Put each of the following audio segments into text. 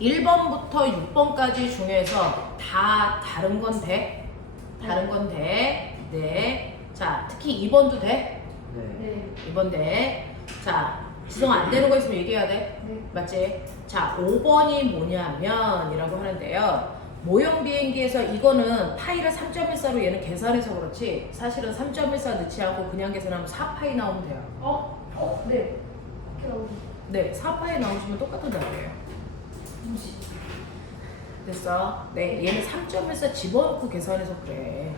1번부터 6번까지 중에서 다 다른 건 돼? 다른 건 돼? 네. 자, 특히 2번도 돼? 네. 2번 돼. 자, 지성 안 되는 거 있으면 얘기해야 돼. 네. 맞지? 자, 5번이 뭐냐면 이라고 하는데요. 모형 비행기에서 이거는 파이를 3.14로 얘는 계산해서 그렇지 사실은 3.14 넣지 않고 그냥 계산하면 4파이 나오면 돼요. 네. 그럼 네, 4파이 나오시면 똑같은 답이에요. 됐어? 네, 얘는 3.14 집어넣고 계산해서 그래.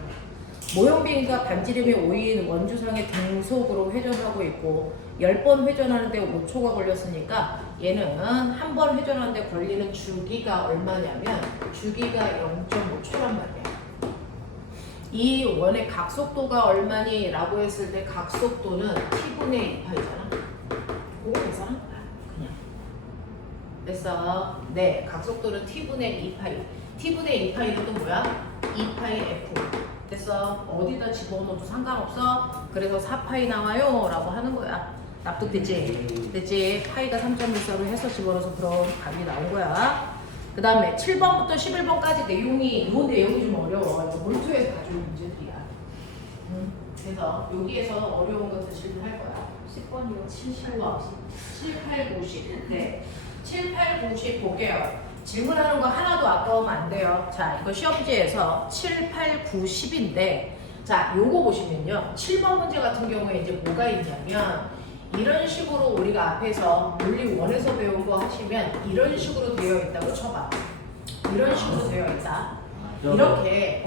모형 비행기가 반지름이 5인 원주상의 등속으로 회전하고 있고 10번 회전하는데 5초가 걸렸으니까 얘는 한 번 회전하는데 걸리는 주기가 얼마냐면 주기가 0.5초란 말이야. 이 원의 각속도가 얼마니? 라고 했을 때 각속도는 t분의 2파이잖아. 그거 계산한 거야. 그냥. 됐어? 네, 각속도는 t분의 2파이. t분의 2파이는 또 뭐야? 2파이 f. 됐어? 어디다 집어넣어도 상관없어. 그래서 4파이 나와요 라고 하는 거야. 납득되지? 됐지? 파이가 3.14로 해서 집어넣어서 그런 답이 나온 거야. 그 다음에 7번부터 11번까지 내용이, 이 내용이 좀 어려워. 이거 몰투에서 가져온 문제들이야. 그래서 여기에서 어려운 것들 질문할 거야. 10번이요. 10번. 7, 8, 9, 10. 네. 7, 8, 9, 10 볼게요. 질문하는 거 하나도 아까우면 안 돼요. 자, 이거 시험지에서 7, 8, 9, 10인데, 자, 요거 보시면요. 7번 문제 같은 경우에 이제 뭐가 있냐면, 이런 식으로 우리가 앞에서 물리 원에서 배운 거 하시면 이런 식으로 되어 있다고 쳐봐. 이런 식으로 되어 있다. 이렇게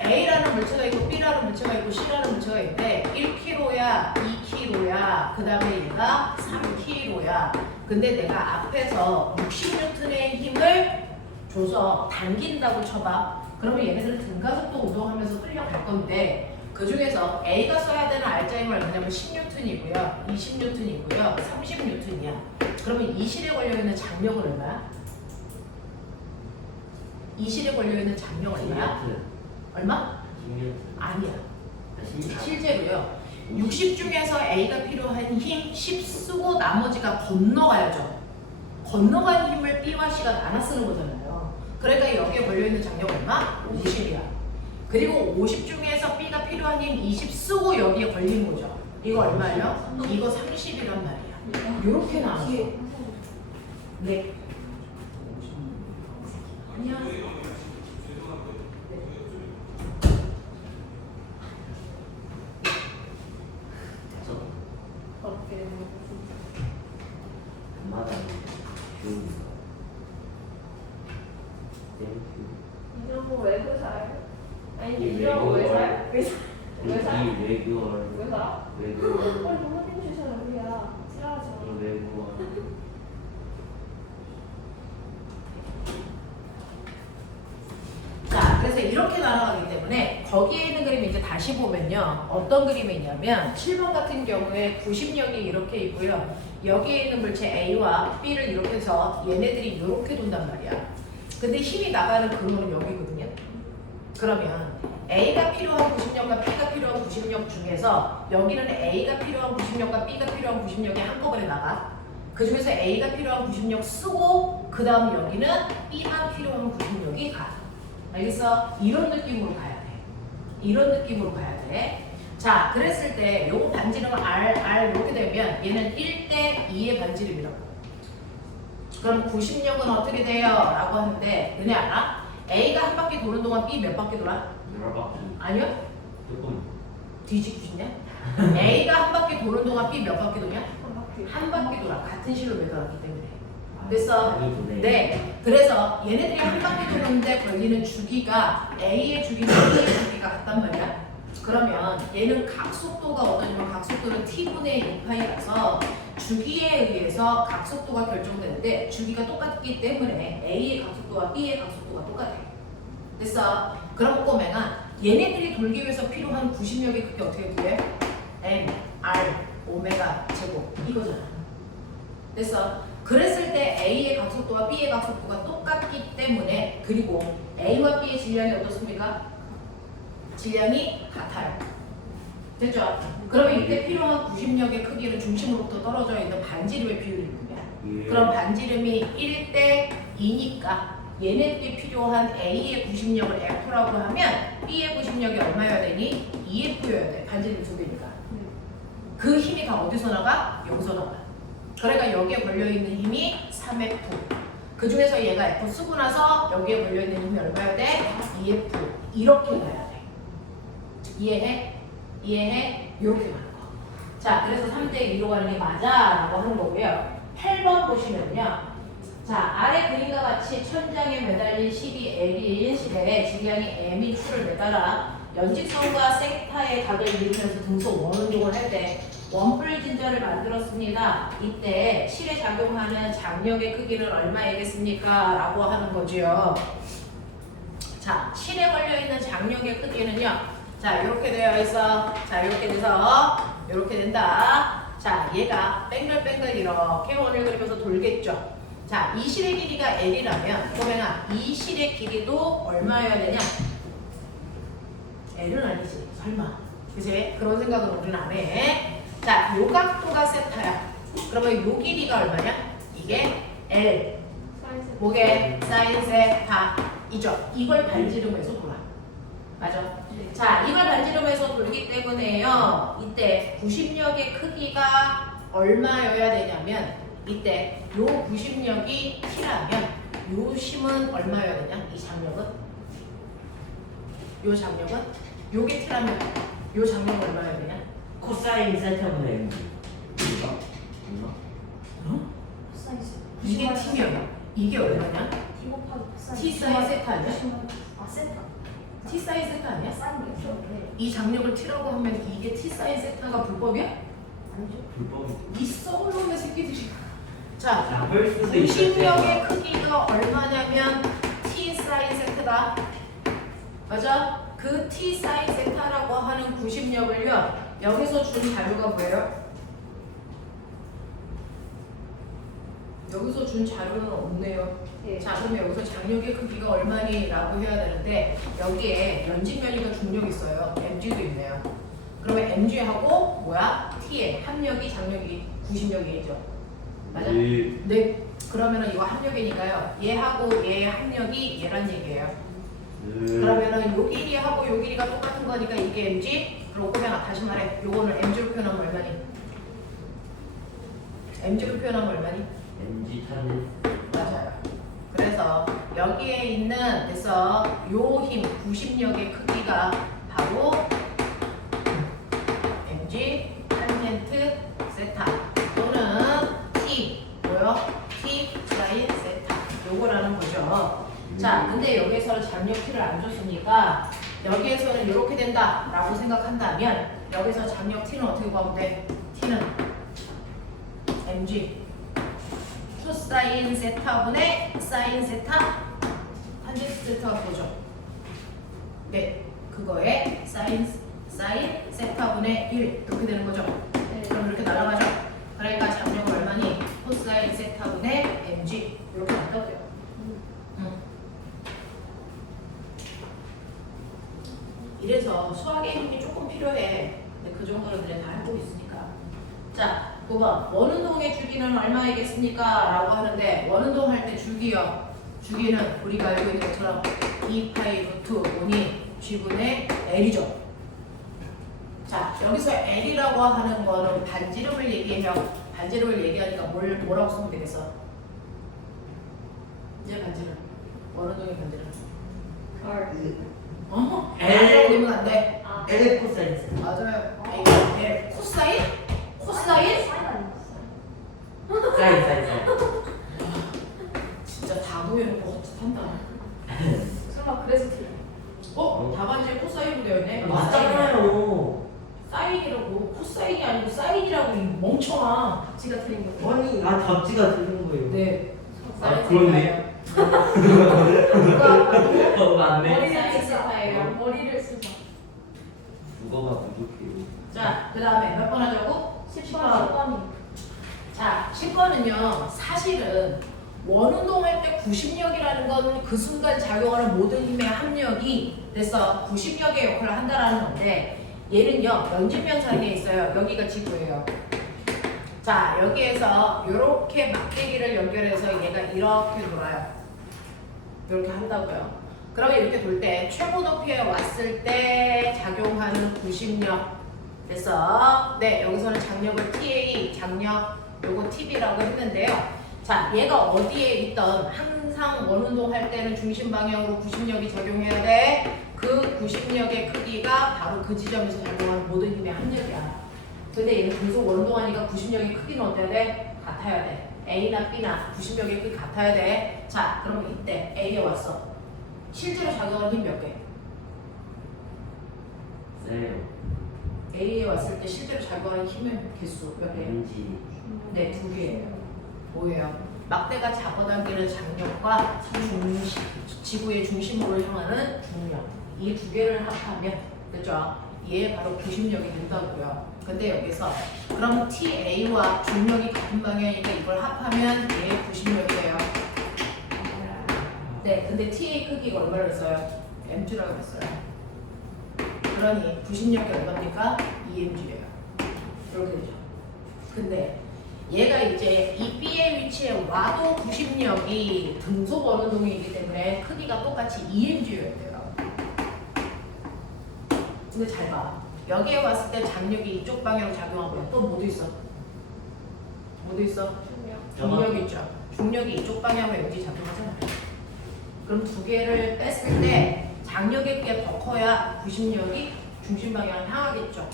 A라는 물체가 있고 B라는 물체가 있고 C라는 물체가 있는데 1kg야, 2kg야, 그 다음에 얘가 3kg야. 근데 내가 앞에서 60N의 힘을 줘서 당긴다고 쳐봐. 그러면 얘네들은 등가속도 운동하면서 끌려갈 건데 그 중에서 A가 써야 되는 R자임을 얼마냐면 10N이고요, 20N이고요, 30N이야. 그러면 이 실에 걸려있는 장력은 얼마야? 이 실에 걸려있는 장력 얼마야? 얼마? 아니야. 실제로요. 60 중에서 A가 필요한 힘 10 쓰고 나머지가 건너가야죠. 건너간 힘을 B와 C가 나눠 쓰는 거잖아요. 그러니까 여기에 걸려있는 장력 얼마? 50이야. 그리고 50 중에서 B가 필요한 힘 20 쓰고 여기에 걸리는 거죠. 이거 얼마예요? 이거 30이란 말이야. 이렇게 나왔어. 네. 안녕. 이런 거 왜 그 살? 아니 이런 거 왜 살? 왜 살? 왜 살? 외교월 왜 살? 외교월 빨리 선생님 주셔야 우리야. 싫어하죠. 외교월 자, 그래서 이렇게 날아가기 때문에 거기에 있는 그림이 이제 다시 보면요. 어떤 그림이 있냐면 7번 같은 경우에 90력이 이렇게 있고요. 여기에 있는 물체 A와 B를 이렇게 해서 얘네들이 이렇게 돈단 말이야. 근데 힘이 나가는 근원은 여기거든요. 그러면 A가 필요한 90력과 B가 필요한 90력 중에서 여기는 A가 필요한 90력과 B가 필요한 90력이 한꺼번에 나가. 그 중에서 A가 필요한 90력 쓰고 그 다음 여기는 B만 필요한 90력이 가. 알겠어? 이런 느낌으로 가야 돼. 이런 느낌으로 가야 돼. 자, 그랬을 때 요거 반지름 R 이렇게 되면 얘는 1대 2의 반지름이라고. 그럼 90력은 어떻게 돼요? 라고 하는데 너네 알아? A가 한 바퀴 도는 동안 B 몇 바퀴 돌아? 아니요? 조금 뒤집고 싶냐? A가 한 바퀴 도는 동안 B 몇 바퀴 도냐? 한 바퀴 돌아. 같은 실로 매달았기 때문에. 됐어? 네. 그래서 얘네들이 한 바퀴 도는데 걸리는 주기가 A의 주기는 B의 주기가 같단 말이야. 그러면 얘는 각속도가 어떠냐면 각속도는 t분의 2파이라서 주기에 의해서 각속도가 결정되는데 주기가 똑같기 때문에 A의 각속도와 B의 각속도가 똑같아. 됐어? 그럼 꼬맹아 얘네들이 돌기 위해서 필요한 90력이 그게 어떻게 구해? M, R, 오메가 제곱 이거잖아. 됐어? 그랬을 때 A의 각속도와 B의 각속도가 똑같기 때문에 그리고 A와 B의 질량이 어떻습니까? 질량이 같아요. 됐죠? 그러면 이때 필요한 90력의 크기는 중심으로부터 떨어져 있는 반지름의 비율이 있는 거야. 그럼 반지름이 1대 2니까 얘네들이 필요한 A의 구심력을 F라고 하면 B의 구심력이 얼마여야 되니? 2F여야 돼. 반지름 두 개니까. 그 힘이 다 어디서 나가? 여기서 나가. 그러니까 여기에 걸려있는 힘이 3F. 그 중에서 얘가 F 쓰고 나서 여기에 걸려있는 힘이 얼마여야 돼? 2F. 이렇게 가야 돼. 이해해? 이해해? 이렇게 가는 거. 자, 그래서 3대 2로 가는 게 맞아 라고 하는 거고요. 8번 보시면요. 자, 아래 그림과 같이 천장에 매달린 실이 L인 실에 질량이 M인 추를 매달아 연직선과 섹타의 각을 이루면서 등속 원운동을 할 때 원뿔 진전을 만들었습니다. 이때 실에 작용하는 장력의 크기는 얼마이겠습니까? 라고 하는 거지요. 자, 실에 걸려있는 장력의 크기는요. 자, 이렇게 되어 있어. 자, 이렇게 돼서 이렇게 된다. 자, 얘가 뱅글뱅글 이렇게 원을 그리면서 돌겠죠. 자, 이 실의 길이가 L이라면 꼬맹아, 이 실의 길이도 얼마여야 되냐? L은 아니지. 설마. 그치? 그런 생각은 우리는 안 해. 자, 요 각도가 세타야. 그러면 요 길이가 얼마냐? 이게 L. 뭐게? 사인 세타이죠. 이걸 반지름에서 돌아. 맞아. 자, 이걸 반지름에서 돌기 때문에요. 이때 구심력의 크기가 얼마여야 되냐면 이때 요 구심력이 T라면 요 힘은 얼마여야 되냐? 이 장력은? 요 장력은? 요게 T라면 요 장력은 얼마여야 되냐? 코사인 세타분의 MG. 이게 T면 이게 얼마냐? T 사인 세타 아니야? 아 세타. T 사인 세타 아니야? 사인이죠. 이 장력을 T라고 하면 이게 T 사인 세타가 불법이야? 아니죠. 불법이. 이 썩을놈의 새끼들이. 자, 나쁠 수도 있을 구심력의 크기가 얼마냐면 T 사인 세타다. 맞아? 그 T 사인 세타라고 하는 구심력을요. 여기서 준 자료가 뭐예요? 여기서 준 자료는 없네요. 네. 자, 그럼 여기서 장력의 크기가 얼마니? 라고 해야 되는데 여기에 연직면이가 중력이 있어요. mg도 있네요. 그러면 mg하고 뭐야? t의 합력이 장력이 구심력이겠죠. 맞아? 네. 그러면은 이거 합력이니까요. 얘하고 얘의 합력이 얘란 얘기예요. 그러면은 요 길이하고 요 길이가 똑같은 거니까 이게 mg. 그럼 그냥 다시 말해. 요거는 mg로 표현하면 얼마니? mg로 표현하면 얼마니? MG 타는 맞아요. 그래서 여기에 있는 그래서 요 힘, 구심력의 크기가 바로 mg 탄젠트 세타 또는 t 뭐요? t 사인 세타 요거라는 거죠. 자, 근데 여기에서는 장력 t를 안 줬으니까 여기에서는 이렇게 된다라고 생각한다면 여기서 장력 t는 어떻게 구하면 돼? t는 mg 코사인 세타분의 사인 세타 탄젠트 세타가 뭐죠? 네, 그거에 사인 세타분의 1 이렇게 되는 거죠? 네. 그럼 이렇게 날아가죠? 그러니까 장력은 얼마니? 코사인 세타분의 mg 이렇게 나타나요. 이래서 수학의 힘이 조금 필요해. 근데 그 정도는 그냥 다 알고 있으니까. 자, 9번 원운동의 주기는 얼마이겠습니까? 라고 하는데 원운동 할 때 주기요. 주기는 우리가 알고 있는 것처럼 2파이 루트 5니 G분의 L이죠. 자, 여기서 L이라고 하는 거는 반지름을 얘기해요. 반지름을 얘기하니까 뭐라고 쓰면 되겠어? 이제 반지름. 원운동의 반지름. L이라고 되면 안 돼. 아. L 코사인 세타. 맞아요. L. 코사인? 코사인? 사인 아니었어요. 사인. 진짜 다 보여놓고 헛짓한다. 설마 그래서 틀려. 답안지에 코사인으로 되어 있네. 맞잖아요. 사인이라고. 코사인이 아니고 사인이라고 이 멍청아. 지가 틀린 거. 아니, 답지가 틀린 거예요. 네. 아, 그렇네. 누가 봐도 맞네. 머리를 세타예요. 머리를 쓰자. 국어가 부족해요. 자, 그 다음에 몇 번 하자고? 10번. 자, 10번은요. 사실은 원운동 할 때 구심력이라는 건 그 순간 작용하는 모든 힘의 합력이 그래서 구심력의 역할을 한다라는 건데 얘는요. 연질면 사이에 있어요. 여기가 지구예요. 자, 여기에서 이렇게 막대기를 연결해서 얘가 이렇게 돌아요. 이렇게 한다고요. 그러면 이렇게 돌 때 최고 높이에 왔을 때 작용하는 구심력. 그래서 네, 여기서는 장력을 TA, 장력 요거 TB라고 했는데요. 자, 얘가 어디에 있던 항상 원운동 할 때는 중심 방향으로 구심력이 적용해야 돼. 그 구심력의 크기가 바로 그 지점에서 작용하는 모든 힘의 합력이야. 근데 얘는 계속 원운동하니까 구심력의 크기는 어때야 돼? 같아야 돼. A나 B나 구심력의 크기 같아야 돼. 자, 그러면 이때 A에 왔어. 실제로 작용하는 힘 몇 개? 세요. A에 왔을 때 실제로 작용하는 힘의 개수 몇 개? 왠지 네, 2개예요. 뭐예요? 막대가 잡아당기는 장력과 지구의 중심으로 향하는 중력. 이 2개를 합하면, 그죠? 얘 바로 구심력이 된다고요. 근데 여기서 그럼 TA와 중력이 같은 방향이니까 이걸 합하면 얘의 구심력이 돼요. 네, 근데 TA 크기가 얼마나 했어요? mg라고 했어요. 그러니 구심력이 얼마입니까? 2mg예요. 이렇게 되죠. 근데 얘가 이제 이 B의 위치에 와도 구심력이 등속 원운동이기 때문에 크기가 똑같이 2mg여야 돼요. 근데 잘 봐. 여기에 왔을 때 장력이 이쪽 방향으로 작용하고요. 또 뭐도 있어? 뭐도 있어? 중력 있죠. 중력이 이쪽 방향으로 여기 작용하잖아요. 그럼 2개를 뺐을 때 장력의 크기가 더 커야 구심력이 중심 방향을 향하겠죠.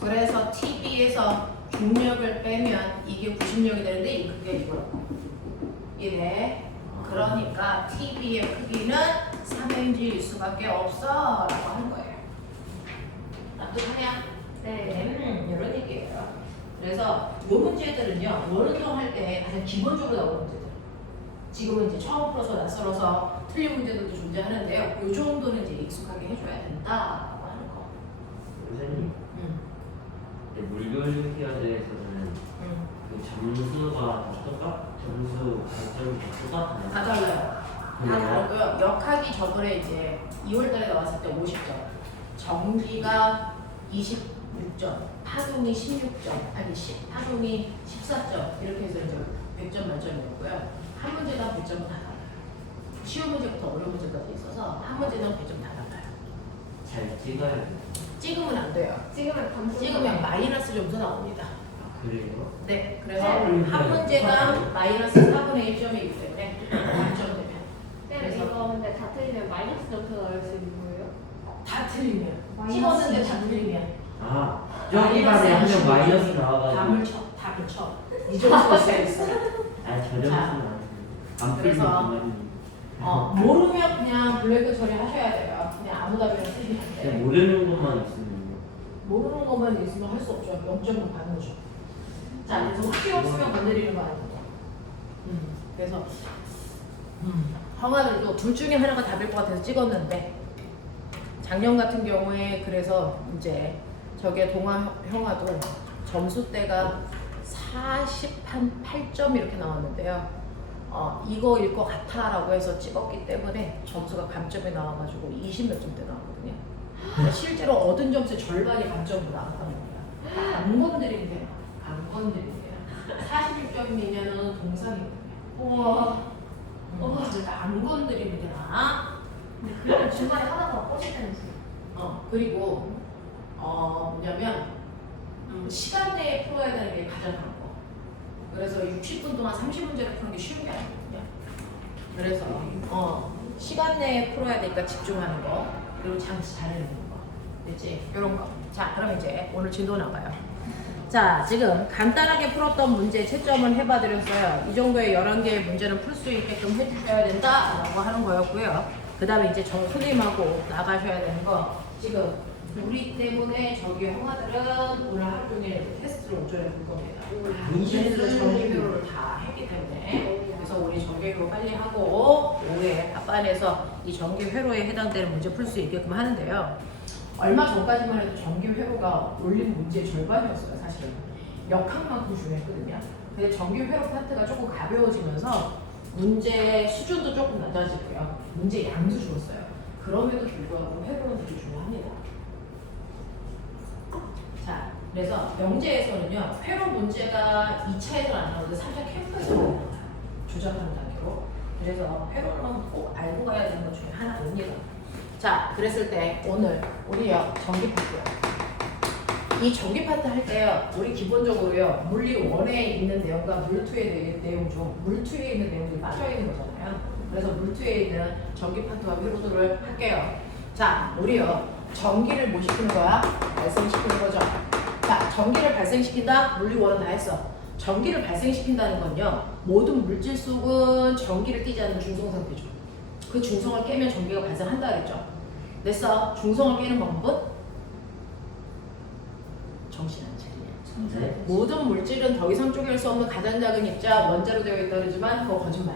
그래서 TB에서 중력을 빼면 이게 구심력이 되는데 이 크기가 이거라고. 이래. 그러니까 TB의 크기는 3mg일 수밖에 없어 라고 하는 거예요. 납득하냐? 네. 이런 얘기예요. 그래서 이 문제들은요, 원운동 할 때 가장 기본적으로 나오는 문제들. 지금은 이제 처음 풀어서 낯설어서 틀린 문제들도 존재하는데요. 이 정도는 이제 익숙하게 해줘야 된다라고 하는 거. 선생님, 물교육기관에서는 그 점수가 다 점수 단점이 다 똑같아요. 다 달라요. 다 다르고요. 역학이 저번에 이제 2월달에 나왔을 때 50점, 정기가 26점, 파동이 16점, 파동이 14점 이렇게 해서 이제 100점 만점이었고요. 한 문제당 100점은 다 달라요. 쉬운 문제부터 어려운 문제까지 있어서 한 문제당 100점 다 달라요. 잘 찍어야 돼요. 찍으면 안 돼요. 찍으면 마이너스 점수 나옵니다. 아, 그래요? 네, 그래서 네. 한 문제당 마이너스 4분의 1점이기 때문에 만점 되면. 그래서 이거 근데 다 틀리면 마이너스 점수 나올 수 있는 거예요? 다 틀리면. 찍었는데 다 틀리면. 아, 저기 반에 한명 마이너스 나와가지고. 답을 쳐. 이 점수가 있어. 아, 저 점수는 안 그래서, 풀리면 모르면 그냥 블랙 처리하셔야 돼요. 그냥 아무 답이나 쓰시면 안 그냥 돼요. 모르는 것만 있으면 모르는 것만 있으면 할 수 없죠. 0점은 받는 거죠. 자, 그래서 확실히 없으면 건드리는 거 아닙니다. 그래서 형아들도 둘 중에 하나가 답일 것 같아서 찍었는데 작년 같은 경우에 그래서 이제 저게 동아 형아도 점수대가 48점 이렇게 나왔는데요. 이거일 것 같아라고 해서 찍었기 때문에 점수가 감점에 나와가지고 20 몇 점대 나왔거든요. 실제로 얻은 점수의 절반이 감점으로 나왔단 말이야. 안 건드리면 돼요. 안 건드리면 돼요. 46점이면은 동상이거든요. 우와. 그러니까 안 건드리면 되나? 근데 그러면 중간에 하다가 꺼지다면서. 그리고 뭐냐면 시간 내에 풀어야 되는 게 가장 큰 거. 그래서 60분 동안 30문제를 푸는 게 쉬운 게 아니거든요. 그래서 시간 내에 풀어야 되니까 집중하는 거, 그리고 장치 잘 해내는 거, 됐지? 이런 거. 자, 그럼 이제 오늘 진도 나가요. 자, 지금 간단하게 풀었던 문제 채점은 해봐드렸어요. 이 정도의 11개의 문제는 풀 수 있게끔 해주셔야 된다라고 하는 거였고요. 그 다음에 이제 저 선생님하고 나가셔야 되는 거, 지금 우리 때문에 저기 형아들은 오늘 하루 종일 테스트를 오전에 볼 겁니다. 이제는 정기회로를 다 했기 때문에 그래서 우리 정기회로 빨리 하고 오후에 답반에서 이 정기회로에 해당되는 문제 풀 수 있게끔 하는데요. 얼마 전까지만 해도 정기회로가 올린 문제의 절반이었어요. 사실은 역학만큼 중요했거든요. 근데 정기회로 파트가 조금 가벼워지면서 문제 수준도 조금 낮아지고요. 문제 양도 줄었어요. 그럼에도 불구하고 회로는 되게 중요합니다. 자, 그래서 영재에서는요, 회로 문제가 2차에서 안 나오는데 3차 캠프에서 나와요. 조작하는 단계로. 그래서 회로는 꼭 알고 가야 자, 그랬을 때 오늘 우리요 전기 파트요. 이 전기 파트 할 때요, 우리 기본적으로요 물리 1에 있는 내용과 물 2에 있는 내용 중 물 2에 있는 내용들이 빠져 있는 거잖아요. 그래서 물 2에 있는 전기 파트와 위로도를 할게요. 자, 우리요 전기를 뭐 시키는 거야? 발생시키는 거죠. 자, 전기를 발생시킨다. 물리 1은 다 했어. 전기를 발생시킨다는 건요, 모든 물질 속은 전기를 띠지 않는 중성 상태죠. 그 중성을 깨면 전기가 발생한다 그랬죠. 됐어. 중성을 깨는 방법은? 정신 안 차리냐. 네. 모든 물질은 더 이상 쪼갤 수 없는 가장 작은 입자 원자로 되어 있다 그러지만 그거 거짓말.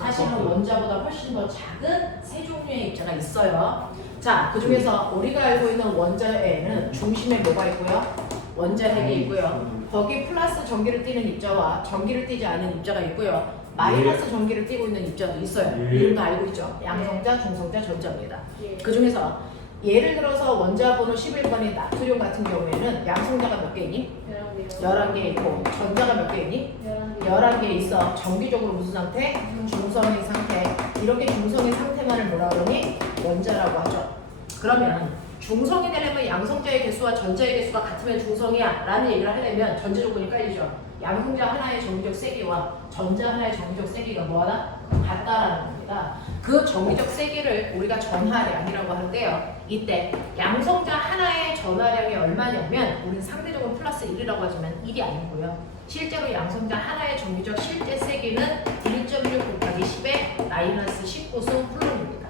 사실은 원자보다 훨씬 더 작은 세 종류의 입자가 있어요. 자, 그 중에서 우리가 알고 있는 원자에는 중심에 뭐가 있고요? 원자핵이 있고요. 거기 플러스 전기를 띠는 입자와 전기를 띠지 않은 입자가 있고요. 마이너스 전기를 띠고 있는 입자도 있어요. 이름도 알고 있죠. 양성자, 중성자, 전자입니다. 예. 그 중에서 예를 들어서 원자 번호 11번인 나트륨 같은 경우에는 양성자가 몇 개 있니? 11개 있고 전자가 몇 개 있니? 11개 있어. 정기적으로 무슨 상태? 중성의 상태. 이렇게 중성의 상태만을 뭐라 그러니? 원자라고 하죠. 그러면 중성이 되려면 양성자의 개수와 전자의 개수가 같으면 중성이야 라는 얘기를 하려면 전제 조건이 깔리죠. 양성자 하나의 정기적 세기와 전자 하나의 정기적 세기가 뭐하다? 같다라는 겁니다. 그 정기적 세기를 우리가 전하량이라고 하는데요. 이때 양성자 하나의 전하량이 얼마냐면 우리는 상대적으로 플러스 1이라고 하지만 1이 아니고요. 실제로 양성자 하나의 정기적 실제 세기는 1.6 곱하기 10의 마이너스 19승 플룸입니다.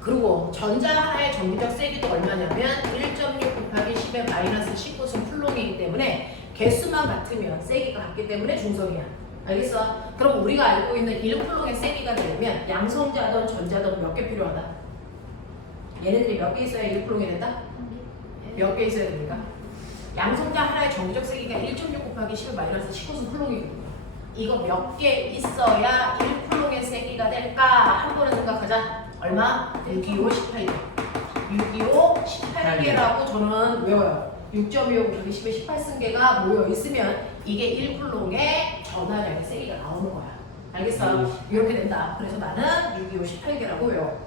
그리고 전자 하나의 정기적 세기도 얼마냐면 1.6 곱하기 10의 마이너스 19승 플룸이기 때문에 개수만 같으면 세기가 같기 때문에 중성이야. 알겠어? 그럼 우리가 알고 있는 1플롱의 세기가 되려면 양성자든 전자든 몇 개 필요하다? 얘네들이 몇 개 있어야 1플롱이 된다? 몇 개 있어야 됩니까? 양성자 하나의 정기적 세기가 1.6 곱하기 10의 마이너스 19승 플롱이거든요. 이거 몇 개 있어야 1플롱의 세기가 될까? 한 번은 생각하자. 얼마? 625, 18개. 625, 18개라고 저는 외워요. 6.25 곱하기 10의 18승계가 모여 있으면 이게 1쿨롱의 전하량의 세기가 나오는 거야. 알겠어? 이렇게 된다. 그래서 나는 625, 18개라고 외워.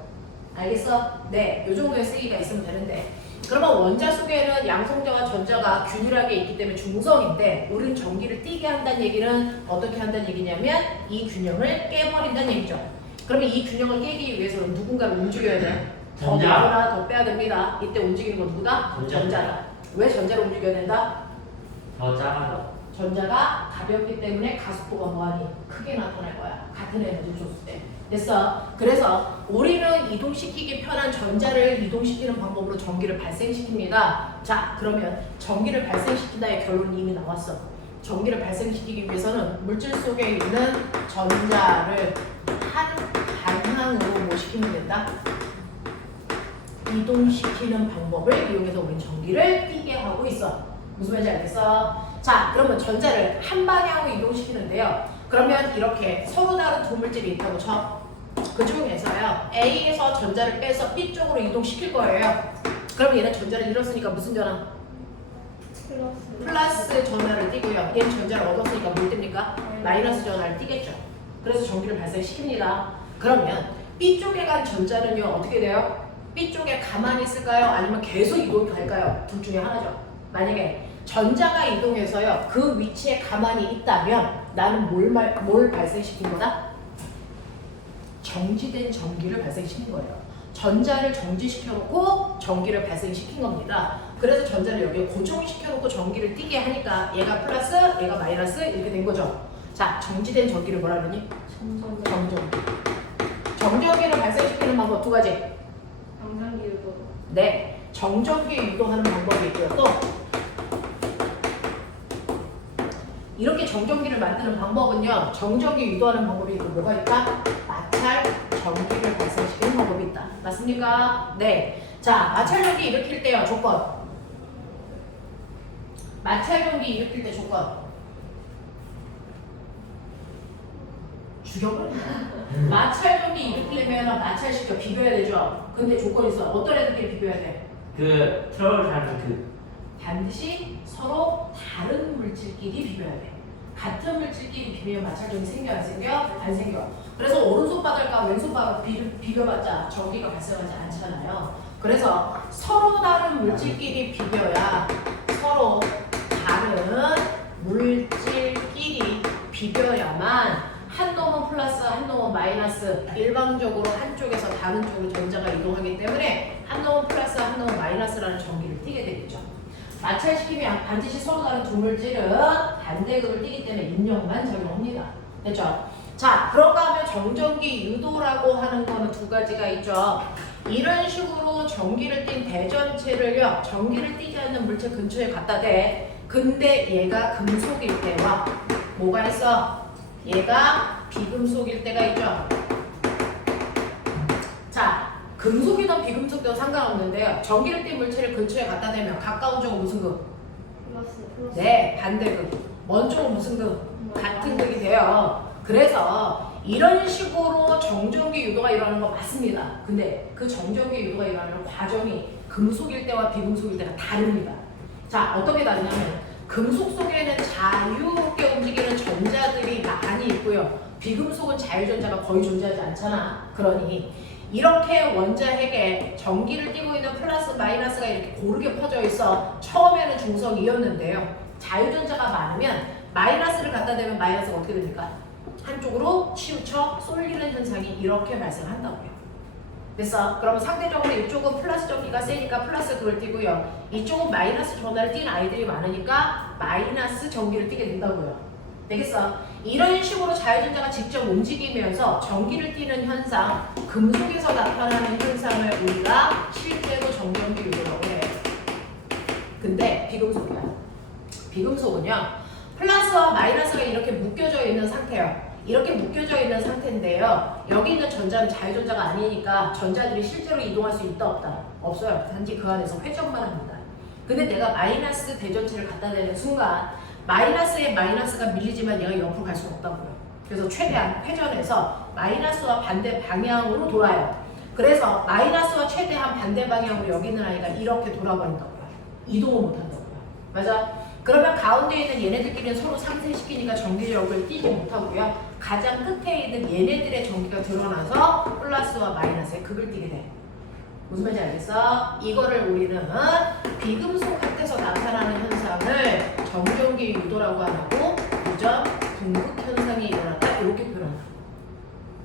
알겠어? 네, 이 정도의 세기가 있으면 되는데, 그러면 원자 속에는 양성자와 전자가 균일하게 있기 때문에 중성인데 우리는 전기를 띠게 한다는 얘기는 어떻게 한다는 얘기냐면 이 균형을 깨버린다는 얘기죠. 그러면 이 균형을 깨기 위해서는 누군가를 움직여야 돼. 더 전자. 넣거나 더 빼야 됩니다. 이때 움직이는 건 누구다? 전자. 전자다. 왜 전자를 움직여야 된다? 더 작아서. 전자가 가볍기 때문에 가속도가 뭐하니? 크게 나타날 거야. 같은 에너지를 줬을 때. 됐어. 그래서 우리는 이동시키기 편한 전자를 이동시키는 방법으로 전기를 발생시킵니다. 자, 그러면 전기를 발생시킨다의 결론이 이미 나왔어. 전기를 발생시키기 위해서는 물질 속에 있는 전자를 한 방향으로 뭐 시키면 된다? 이동시키는 방법을 이용해서 우리는 전기를 띠게 하고 있어. 무슨 말인지 알겠어? 자, 그러면 전자를 한 방향으로 이동시키는데요. 그러면 이렇게 서로 다른 두 물질이 있다고 쳐. 그 중에서요, A에서 전자를 빼서 B 쪽으로 이동시킬 거예요. 그럼 얘는 전자를 잃었으니까 무슨 전화? 플러스 전화를 띠고요. 얘는 전자를 얻었으니까 뭘 띱니까? 마이너스 전화를 띠겠죠. 그래서 전기를 발생시킵니다. 그러면 B 쪽에 간 전자는요, 어떻게 돼요? B 쪽에 가만히 있을까요? 아니면 계속 이동이 갈까요? 둘 중에 하나죠. 만약에 전자가 이동해서요, 그 위치에 가만히 있다면 나는 뭘 발생시킨 거다? 정지된 전기를 발생시킨 거예요. 전자를 정지시켜놓고 전기를 발생시킨 겁니다. 그래서 전자를 여기에 고정시켜놓고 전기를 띠게 하니까 얘가 플러스, 얘가 마이너스 이렇게 된 거죠. 자, 정지된 전기를 뭐라 그러니? 정전기. 정전기를 발생시키는 방법 두 가지. 정전기 유도. 네, 정전기 유도하는 방법이 있고요. 또 이렇게 정전기를 만드는 방법은요, 정전기 유도하는 방법이 있고 뭐가 있다? 마찰 전기를 발생시키는 방법이 있다. 맞습니까? 네. 자, 마찰 전기 일으킬 때요, 조건. 마찰 전기 일으킬 때 조건. 죽여버린다. 마찰 전기 일으키려면 마찰시켜 비벼야 되죠. 근데 조건이 있어. 어떤 애들끼리 비벼야 돼? 그 트러블 타는 그. 반드시 서로 다른 물질끼리 비벼야 돼. 같은 물질끼리 비비면 마찰점이 생겨 안 생겨? 안 생겨. 그래서 오른손 바닥과 왼손 바닥 비벼봤자 전기가 발생하지 않잖아요. 그래서 서로 다른 물질끼리 비벼야 서로 다른 물질끼리 비벼야만 한 놈은 플러스 한 놈은 마이너스 일방적으로 한쪽에서 다른 쪽으로 전자가 이동하기 때문에 한 놈은 플러스 한 놈은 마이너스라는 전기를 띠게 되겠죠. 마찰시키면 반드시 서로 다른 두 물질은 반대극을 띠기 때문에 인력만 작용합니다. 됐죠? 자, 그런가 하면 정전기 유도라고 하는 거는 두 가지가 있죠. 이런 식으로 전기를 띤 대전체를요, 전기를 띠지 않는 물체 근처에 갖다 대. 근데 얘가 금속일 때와 뭐가 있어? 얘가 비금속일 때가 있죠. 자, 금속이든 비금속이든 상관없는데요. 전기를 띤 물체를 근처에 갖다 대면 가까운 쪽은 무슨 극? 플러스. 네, 반대극. 먼 쪽은 무슨 극? 같은 극이 돼요. 그래서 이런 식으로 정전기 유도가 일어나는 거 맞습니다. 근데 그 정전기 유도가 일어나는 과정이 금속일 때와 비금속일 때가 다릅니다. 자, 어떻게 다르냐면 금속 속에는 자유롭게 움직이는 전자들이 많이 있고요. 비금속은 자유전자가 거의 존재하지 않잖아. 그러니 이렇게 원자핵에 전기를 띠고 있는 플러스 마이너스가 이렇게 고르게 퍼져 있어. 처음에는 중성이었는데요. 자유전자가 많으면 마이너스를 갖다 대면 마이너스가 어떻게 됩니까? 한쪽으로 치우쳐 쏠리는 현상이 이렇게 발생한다고요. 됐어? 그러면 상대적으로 이쪽은 플러스 전기가 세니까 플러스 그걸 띄고요. 이쪽은 마이너스 전화를 띈 아이들이 많으니까 마이너스 전기를 띄게 된다고요. 되겠어? 이런 식으로 자유전자가 직접 움직이면서 전기를 띠는 현상, 금속에서 나타나는 현상을 우리가 실제로 정전기 유도라고 해. 근데 비금속이야. 비금속은요, 플러스와 마이너스가 이렇게 묶여져 있는 상태예요. 이렇게 묶여져 있는 상태인데요. 여기 있는 전자는 자유전자가 아니니까 전자들이 실제로 이동할 수 있다 없다? 없어요. 단지 그 안에서 회전만 합니다. 근데 내가 마이너스 대전체를 갖다 대는 순간 마이너스에 마이너스가 밀리지만 얘가 옆으로 갈 수가 없다고요. 그래서 최대한 회전해서 마이너스와 반대 방향으로 돌아요. 그래서 마이너스와 최대한 반대 방향으로 여기 있는 아이가 이렇게 돌아버린다고요. 이동을 못한다고요. 맞아? 그러면 가운데 있는 얘네들끼리는 서로 상쇄시키니까 전기력을 띠지 못하고요. 가장 끝에 있는 얘네들의 전기가 드러나서 플러스와 마이너스의 극을 띠게 돼. 무슨 말인지 알겠어? 이거를 우리는 비금속학에서 나타나는 현상을 정전기 유도라고 하고 유전 분극 현상이 일어났다 이렇게 표현한다.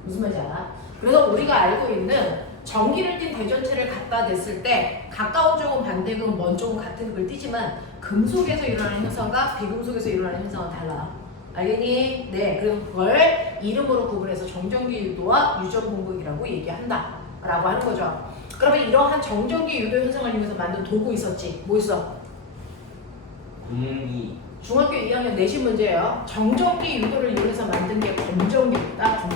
무슨 말인지 알아? 그래서 우리가 알고 있는 전기를 띤 대전체를 갖다 댔을 때 가까운 쪽은 반대극, 먼 쪽은 같은 극을 띠지만 금속에서 일어나는 현상과 비금속에서 일어나는 현상은 달라. 알겠니? 네, 그래서 그걸 이름으로 구분해서 정전기 유도와 유전 분극이라고 얘기한다 라고 하는 거죠. 그러면 이러한 정전기 유도 현상을 위해서 만든 도구 있었지? 뭐 있어? 공기. 중학교 2학년 내신 문제예요. 정전기 유도를 이용해서 만든 게 검전기입니다.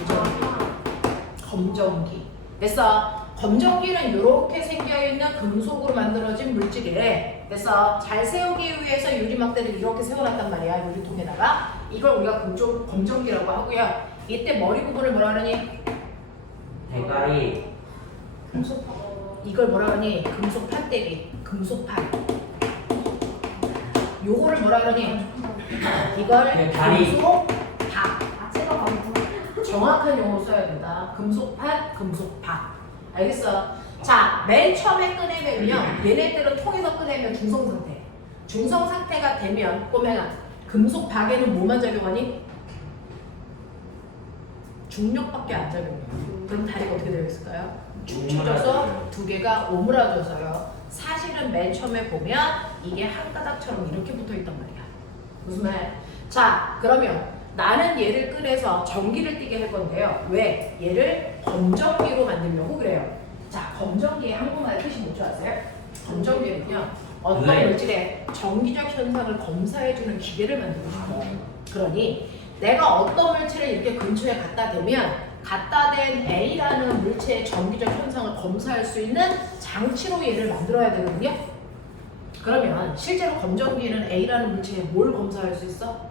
검전기. 됐어? 검전기는 이렇게 생겨있는 금속으로 만들어진 물질이래. 그래서 잘 세우기 위해서 유리막대를 이렇게 세워놨단 말이야. 유리통에다가. 이걸 우리가 검전기라고 하고요. 이때 머리 부분을 뭐라 그러니? 대가리. 금속파. 이걸 뭐라 그러니? 금속 판때기. 금속판. 요거를 뭐라 그러니? 이걸 다리. 금속박. 제가 방금 정확한 용어로 써야 된다. 금속판, 금속박. 알겠어? 자, 맨 처음에 꺼내면요. 얘네들은 통에서 꺼내면 중성상태. 중성상태가 되면 보면 금속박에는 뭐만 작용하니? 중력밖에 안 작용해요. 그럼 다리가 어떻게 되어 있을까요? 축 처져서 두 개가 오므라져서요. 사실은 맨 처음에 보면 이게 한 가닥처럼 이렇게 붙어 있단 말이야. 무슨 말? 자, 그러면 나는 얘를 꺼내서 전기를 띠게 할 건데요. 왜? 얘를 검전기로 만들려고 그래요. 자, 검전기의 한국말 뜻이 뭔지 아세요? 검전기는요, 어떤 물질의 전기적 현상을 검사해주는 기계를 만들고 싶어요. 그러니 내가 어떤 물질을 이렇게 근처에 갖다 대면 갖다 댄 A라는 물체의 전기적 현상을 검사할 수 있는 장치로 얘를 만들어야 되거든요. 그러면 실제로 검전기는 A라는 물체에 뭘 검사할 수 있어?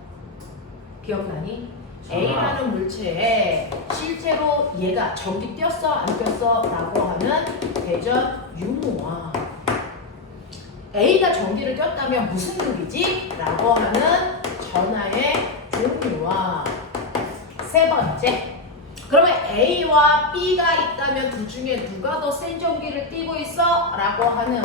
기억나니? A라는 물체에 실제로 얘가 전기 띄었어 안 띄었어 라고 하는 대전 유무와 A가 전기를 띄었다면 무슨 극이지? 라고 하는 전하의 종류와 세 번째 그러면 A와 B가 있다면 둘 중에 누가 더 센 전기를 띠고 있어? 라고 하는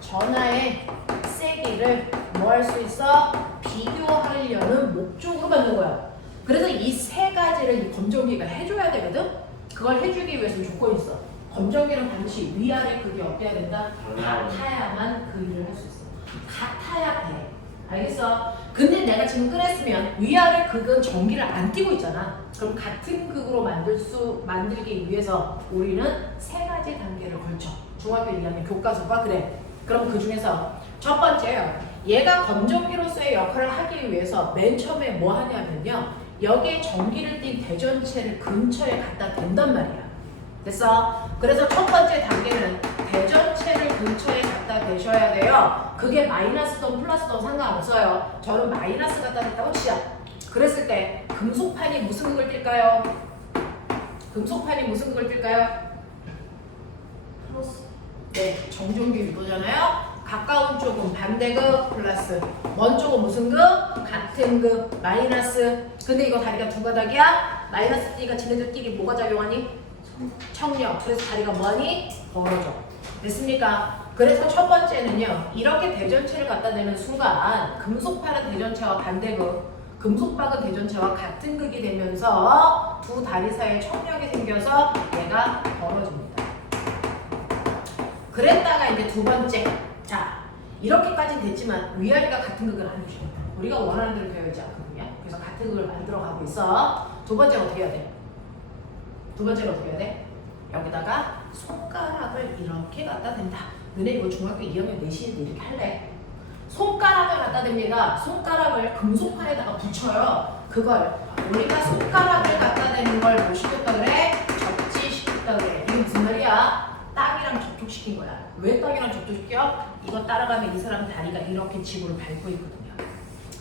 전하의 세기를 뭐 할 수 있어? 비교하려는 목적으로 만든 거야. 그래서 이 세 가지를 이 검정기가 해줘야 되거든? 그걸 해주기 위해서는 조건이 있어. 검정기는 반드시 위아래 극이 어때야 된다? 같아야만 그 일을 할 수 있어. 같아야 돼. 알겠어? 근데 내가 지금 꺼냈으면 위아래 극은 전기를 안 띄고 있잖아. 그럼 같은 극으로 만들기 위해서 우리는 세 가지 단계를 걸쳐. 중학교 2학년 교과서가 그래. 그럼 그 중에서 첫 번째요. 얘가 검정기로서의 역할을 하기 위해서 맨 처음에 뭐 하냐면요. 여기에 전기를 띤 대전체를 근처에 갖다 댄단 말이야. 됐어? 그래서 첫 번째 단계는 대전체를 근처에 갖다 대셔야 돼요. 그게 마이너스든 플러스든 상관없어요. 저는 마이너스 갖다 댔다고 치자. 그랬을 때 금속판이 무슨 극을 띨까요? 금속판이 무슨 극을 띨까요? 플러스. 네, 정전기 유도잖아요. 가까운 쪽은 반대극 플러스, 먼 쪽은 무슨 극? 같은 극 마이너스. 근데 이거 다리가 두 가닥이야. 마이너스 D가 지네들끼리 뭐가 작용하니? 청력. 그래서 다리가 뭐하니? 벌어져. 됐습니까? 그래서 첫 번째는요. 이렇게 대전체를 갖다 대는 순간 금속판은 대전체와 반대극, 금속박은 대전체와 같은 극이 되면서 두 다리 사이에 청력이 생겨서 얘가 벌어집니다. 그랬다가 이제 두 번째. 자, 이렇게까지는 됐지만 위아래가 같은 극을 안 해주겠다. 우리가 원하는 대로 되어 있지 않거든요. 그래서 같은 극을 만들어가고 있어. 두 번째는 어떻게 해야 돼? 두 번째는 어떻게 해야 돼? 여기다가 손가락을 이렇게 갖다 댄다. 너네 이거 중학교 2학년 내신인데 이렇게 할래? 손가락을 갖다 댑니다. 손가락을 금속판에다가 붙여요. 그걸 우리가 손가락을 갖다 대는 걸 뭐 시켰다 그래? 접지시켰다 그래. 이게 무슨 말이야? 땅이랑 접촉시킨 거야. 왜 땅이랑 접촉시켜? 이거 따라가면 이 사람 다리가 이렇게 지구를 밟고 있거든요.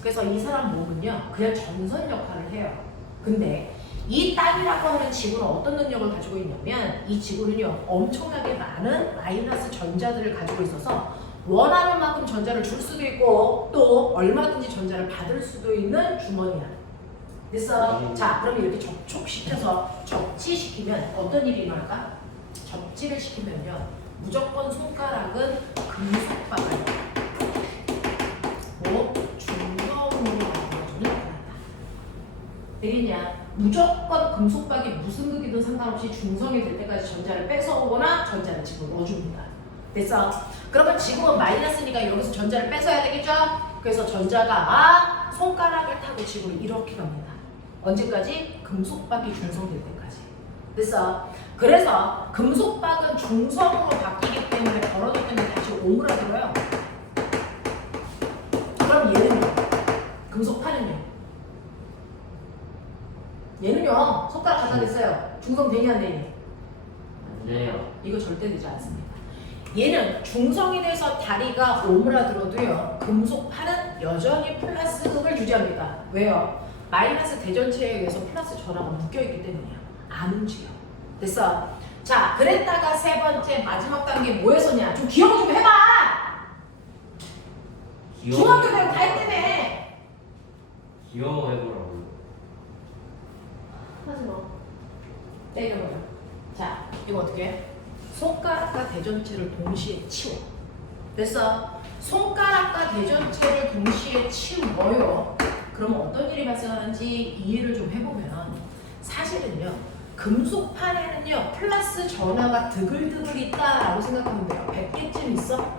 그래서 이 사람 몸은요 그냥 전선 역할을 해요. 근데 이 땅이라고 하는 지구는 어떤 능력을 가지고 있냐면 이 지구는요 엄청나게 많은 마이너스 전자들을 가지고 있어서 원하는 만큼 전자를 줄 수도 있고 또 얼마든지 전자를 받을 수도 있는 주머니야. 됐어? 자, 그럼 이렇게 접촉시켜서 접지시키면 어떤 일이 일어날까? 접지를 시키면요 무조건 손가락은 금속박을 중성으로 만들어주는 거란다. 되겠냐? 무조건 금속박이 무슨 극이든 상관없이 중성이 될 때까지 전자를 뺏어오거나 전자를 집어 넣어줍니다. 됐어? 그러면 지금은 마이너스니까 여기서 전자를 뺏어야 되겠죠? 그래서 전자가 손가락을 타고 지구를 이렇게 갑니다. 언제까지? 금속박이 중성될 때까지. 됐어? 그래서 금속박은 중성으로 바뀌기 때문에 벌어졌는데 다시 오므라들어요. 그럼 얘는요? 금속판은요? 얘는요 손가락 갖다 댔어요. 중성 되니 안 되니? 안 돼요. 이거 절대 되지 않습니다. 얘는 중성이 돼서 다리가 오므라들어도요 금속판은 여전히 플러스 극을 유지합니다. 왜요? 마이너스 대전체에 의해서 플러스 전하가 묶여있기 때문이야. 안 움직여. 됐어? 자, 그랬다가 세 번째 마지막 단계 뭐였었냐? 좀 기억 좀 해봐! 중학교 때는 다 했다며! 귀여워 해보라고. 하지 마. 때려버려. 자, 이거 어떻게 해? 손가락과 대전체를 동시에 치워. 됐어? 손가락과 대전체를 동시에 치워요. 그럼 어떤 일이 발생하는지 이해를 좀 해보면 사실은요 금속판에는요 플러스 전하가 드글드글 있다라고 생각하면 돼요. 100개쯤 있어.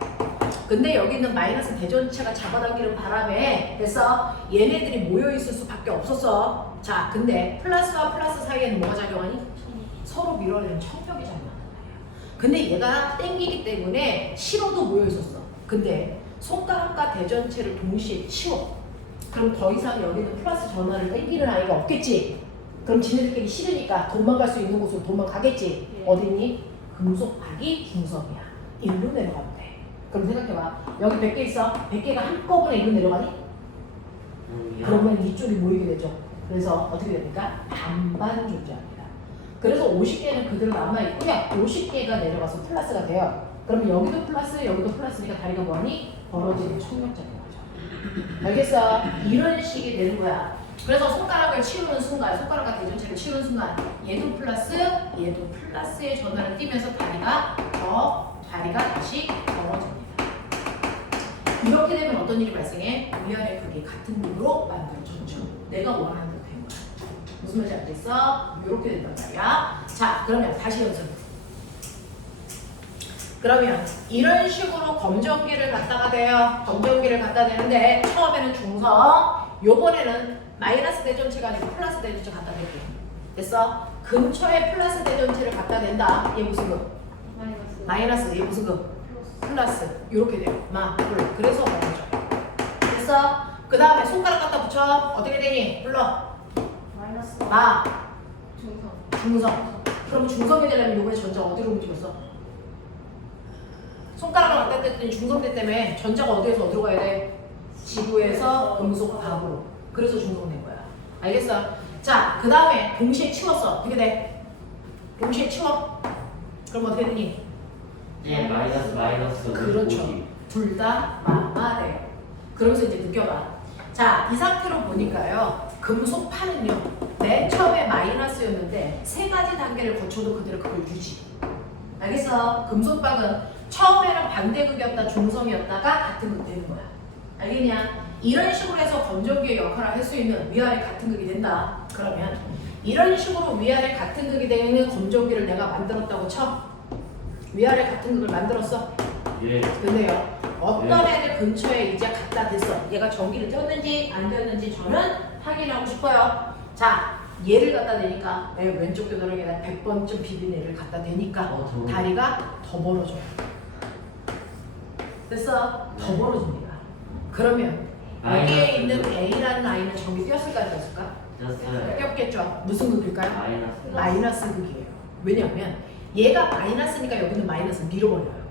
근데 여기 있는 마이너스 대전체가 잡아당기는 바람에 됐어? 얘네들이 모여있을 수밖에 없었어. 자, 근데 플러스와 플러스 사이에는 뭐가 작용하니? 서로 밀어내는 청력이 작용한단 말이야. 근데 얘가 땡기기 때문에 실어도 모여있었어. 근데 손가락과 대전체를 동시에 치워. 그럼 더 이상 여기는 플러스 전화를 땡기는 아이가 없겠지. 그럼 지네들끼리 싫으니까 도망갈 수 있는 곳으로 도망가겠지. 어디니? 금속박이 중성이야. 일로 내려가면 돼. 그럼 생각해봐. 여기 100개 있어. 100개가 한꺼번에 일로 내려가니? 그러면 이쪽이 모이게 되죠. 그래서 어떻게 됩니까? 반반 존재합니다. 그래서 50개는 그대로 남아있고요. 50개가 내려가서 플러스가 돼요. 그러면 여기도 플러스, 여기도 플러스니까 다리가 뭐하니? 벌어지는 청력작용하죠. 알겠어? 이런 식이 되는 거야. 그래서 손가락을 치우는 순간, 손가락과 대전체를 치우는 순간 얘도 플러스, 얘도 플러스의 전환을 띄면서 다리가 다시 벌어집니다. 이렇게 되면 어떤 일이 발생해? 위아래 크기 같은 길로 만들어졌죠. 내가 원하는 대로 된 거야. 무슨 말인지 알겠어? 이렇게 된단 말이야. 자, 그러면 다시 연습. 그러면 이런 식으로 검정기를 갖다가 대요. 검정기를 갖다 대는데 처음에는 중성, 요번에는 마이너스 대전체가 아니고 플러스 대전체 갖다 댈게. 됐어? 근처에 플러스 대전체를 갖다 댄다. 얘 무슨 그? 마이너스. 얘 무슨 그? 플러스. 이렇게 돼요. 그래서 말이죠. 됐어? 그 다음에 손가락 갖다 붙여. 어떻게 되니? 불러. 마이너스 중성. 그럼 중성이 되려면 요번에 전자 어디로 움직였어? 손가락을 갖다 댔더니 중성대 때문에 전자가 어디에서 어디로 가야 돼? 지구에서 금속 밖으로. 그래서 중성된 거야. 알겠어? 자, 그 다음에 동시에 치웠어. 어떻게 돼? 동시에 치워. 그럼 어떻게 되니? 네, 마이너스. 그렇죠. 둘 다 맞아요. 그러면서 이제 느껴봐. 자, 이 상태로 보니까요. 금속판은요. 맨 처음에 마이너스였는데 세 가지 단계를 거쳐도 그대로 그걸 유지. 알겠어? 금속박은 처음에는 반대극이었다 중성이었다가 같은 극 되는 거야. 알겠냐? 이런 식으로 해서 검정기의 역할을 할 수 있는 위아래 같은 극이 된다. 그러면 이런 식으로 위아래 같은 극이 되는 검정기를 내가 만들었다고 쳐. 위아래 같은 극을 만들었어. 예. 근데요. 어떤 애들 근처에 이제 갖다 댔어. 얘가 전기를 떼었는지 안 떼었는지 저는 확인하고 싶어요. 자, 얘를 갖다 대니까 내 왼쪽 겨드랑이에 100번쯤 비빈 애를 갖다 대니까 다리가 더 벌어져요. 됐어? 더 벌어집니다. 그러면 여기에 있는 A라는 아이는 전기 띄었을까 안 띄었을까? 됐어요. 띄었겠죠. 무슨 극일까요? 마이너스. 마이너스 극이에요. 왜냐하면 얘가 마이너스니까 여기는 마이너스 밀어버려요.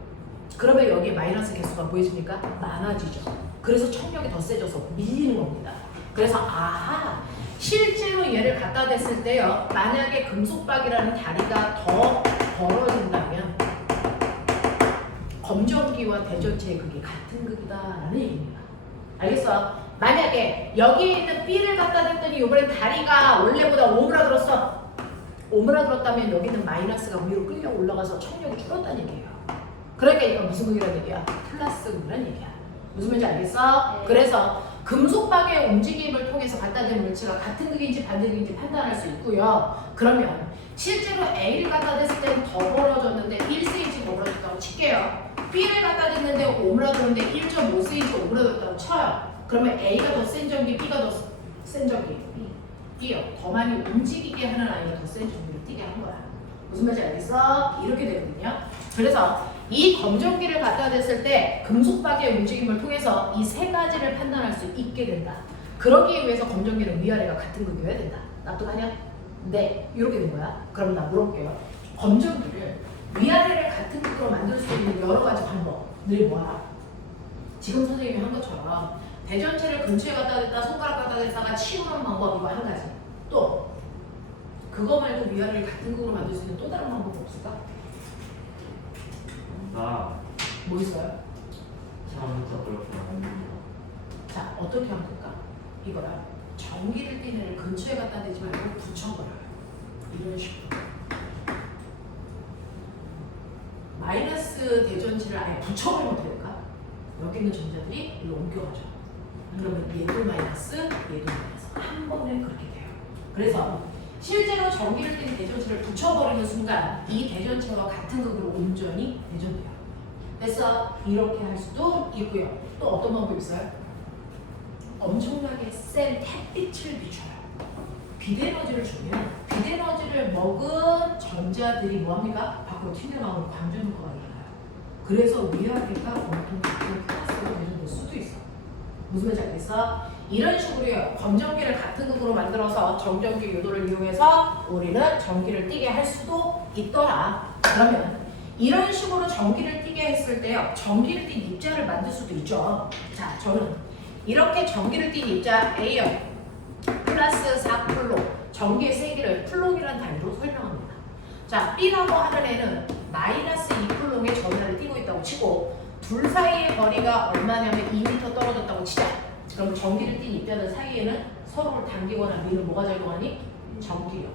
그러면 여기에 마이너스 개수가 보여집니까? 많아지죠. 그래서 청력이 더 세져서 밀리는 겁니다. 그래서 아하, 실제로 얘를 갖다 댔을 때요. 만약에 금속박이라는 다리가 더 벌어진다면 검정기와 대전체의 극이 같은 극이다라는 얘기입니다. 알겠어? 만약에 여기에 있는 B를 갖다 댔더니 이번엔 다리가 원래보다 오므라들었어. 오므라들었다면 여기는 마이너스가 위로 끌려 올라가서 청력이 줄었다는 얘기예요. 그러니까 이건 무슨 극이라는 얘기야? 플러스 극이라는 얘기야. 무슨 말인지 알겠어? 네. 그래서 금속박의 움직임을 통해서 갖다 댄 물체가 같은 극인지 반대극인지 판단할 수 있고요. 그러면 실제로 A를 갖다 댔을 때는 더 벌어졌는데 1cm 더 벌어졌다고 칠게요. B를 갖다 댔는데 오므라들었는데 1.5cm 오므라들었다고 쳐요. 그러면 A가 더 센 전기, B가 더 센 전기. B요. 더 많이 움직이게 하는 아이가 더 센 전기를 띄게 한 거야. 무슨 말인지 알겠어? 이렇게 되거든요. 그래서 이 검정기를 갖다 댔을 때 금속박의 움직임을 통해서 이 세 가지를 판단할 수 있게 된다. 그러기 위해서 검정기는 위아래가 같은 극이어야 된다. 납득하냐? 네. 이렇게 된 거야. 그럼 나 물어볼게요. 검정기를 위아래를 같은 극으로 만들 수 있는 여러 가지 방법들이 뭐야? 지금 선생님이 한 것처럼 대전체를 근처에 갖다 댔다 손가락 갖다 댔다가 치우는 방법 이거 한 가지. 또 그거 말고 위아래를 같은 극으로 만들 수 있는 또 다른 방법 없을까? 뭐 있어요? 처음부터 그렇구나. 자, 어떻게 하면 될까? 이거야. 전기를 띠는 애를 근처에 갖다 대지 말고 붙여버려요. 이런 식으로. 마이너스 대전체를 아예 붙여버리면 어떻게 될까? 여기 있는 전자들이 일로 옮겨가죠. 그러면 얘도 마이너스, 얘도 마이너스. 한 번에 그렇게 돼요. 그래서 실제로 전기를 띠는 대전체를 붙여버리는 순간 이 대전체와 같은 극으로 온전히 대전돼요. 그래서 이렇게 할 수도 있고요. 또 어떤 방법이 있어요? 엄청나게 센 햇빛을 비춰요. 빛에너지를 주면 빛에너지를 먹은 전자들이 뭐합니까? 밖으로 튕겨나오는 광전 효과가 일어나요. 그래서 위아래가 온통 같은 플러스로 대전될 수도 있어. 무슨 말인지 알겠어? 이런 식으로요. 검정기를 같은 극으로 만들어서 정전기 요도를 이용해서 우리는 전기를 띠게 할 수도 있더라. 그러면 이런 식으로 전기를 띠게 했을 때요. 전기를 띤 입자를 만들 수도 있죠. 자, 저는 이렇게 전기를 띤 입자 A형 플러스 4쿨롱 전기의 세기를 쿨롱이라는 단위로 설명합니다. 자, B라고 하는 애는 마이너스 2쿨롱의 전하를 띠고 있다고 치고 둘 사이의 거리가 얼마냐면 2m 떨어졌다고 치자. 그럼 전기를 띤 입자들 사이에는 서로를 당기거나 밀면 뭐가 작용하니? 전기력.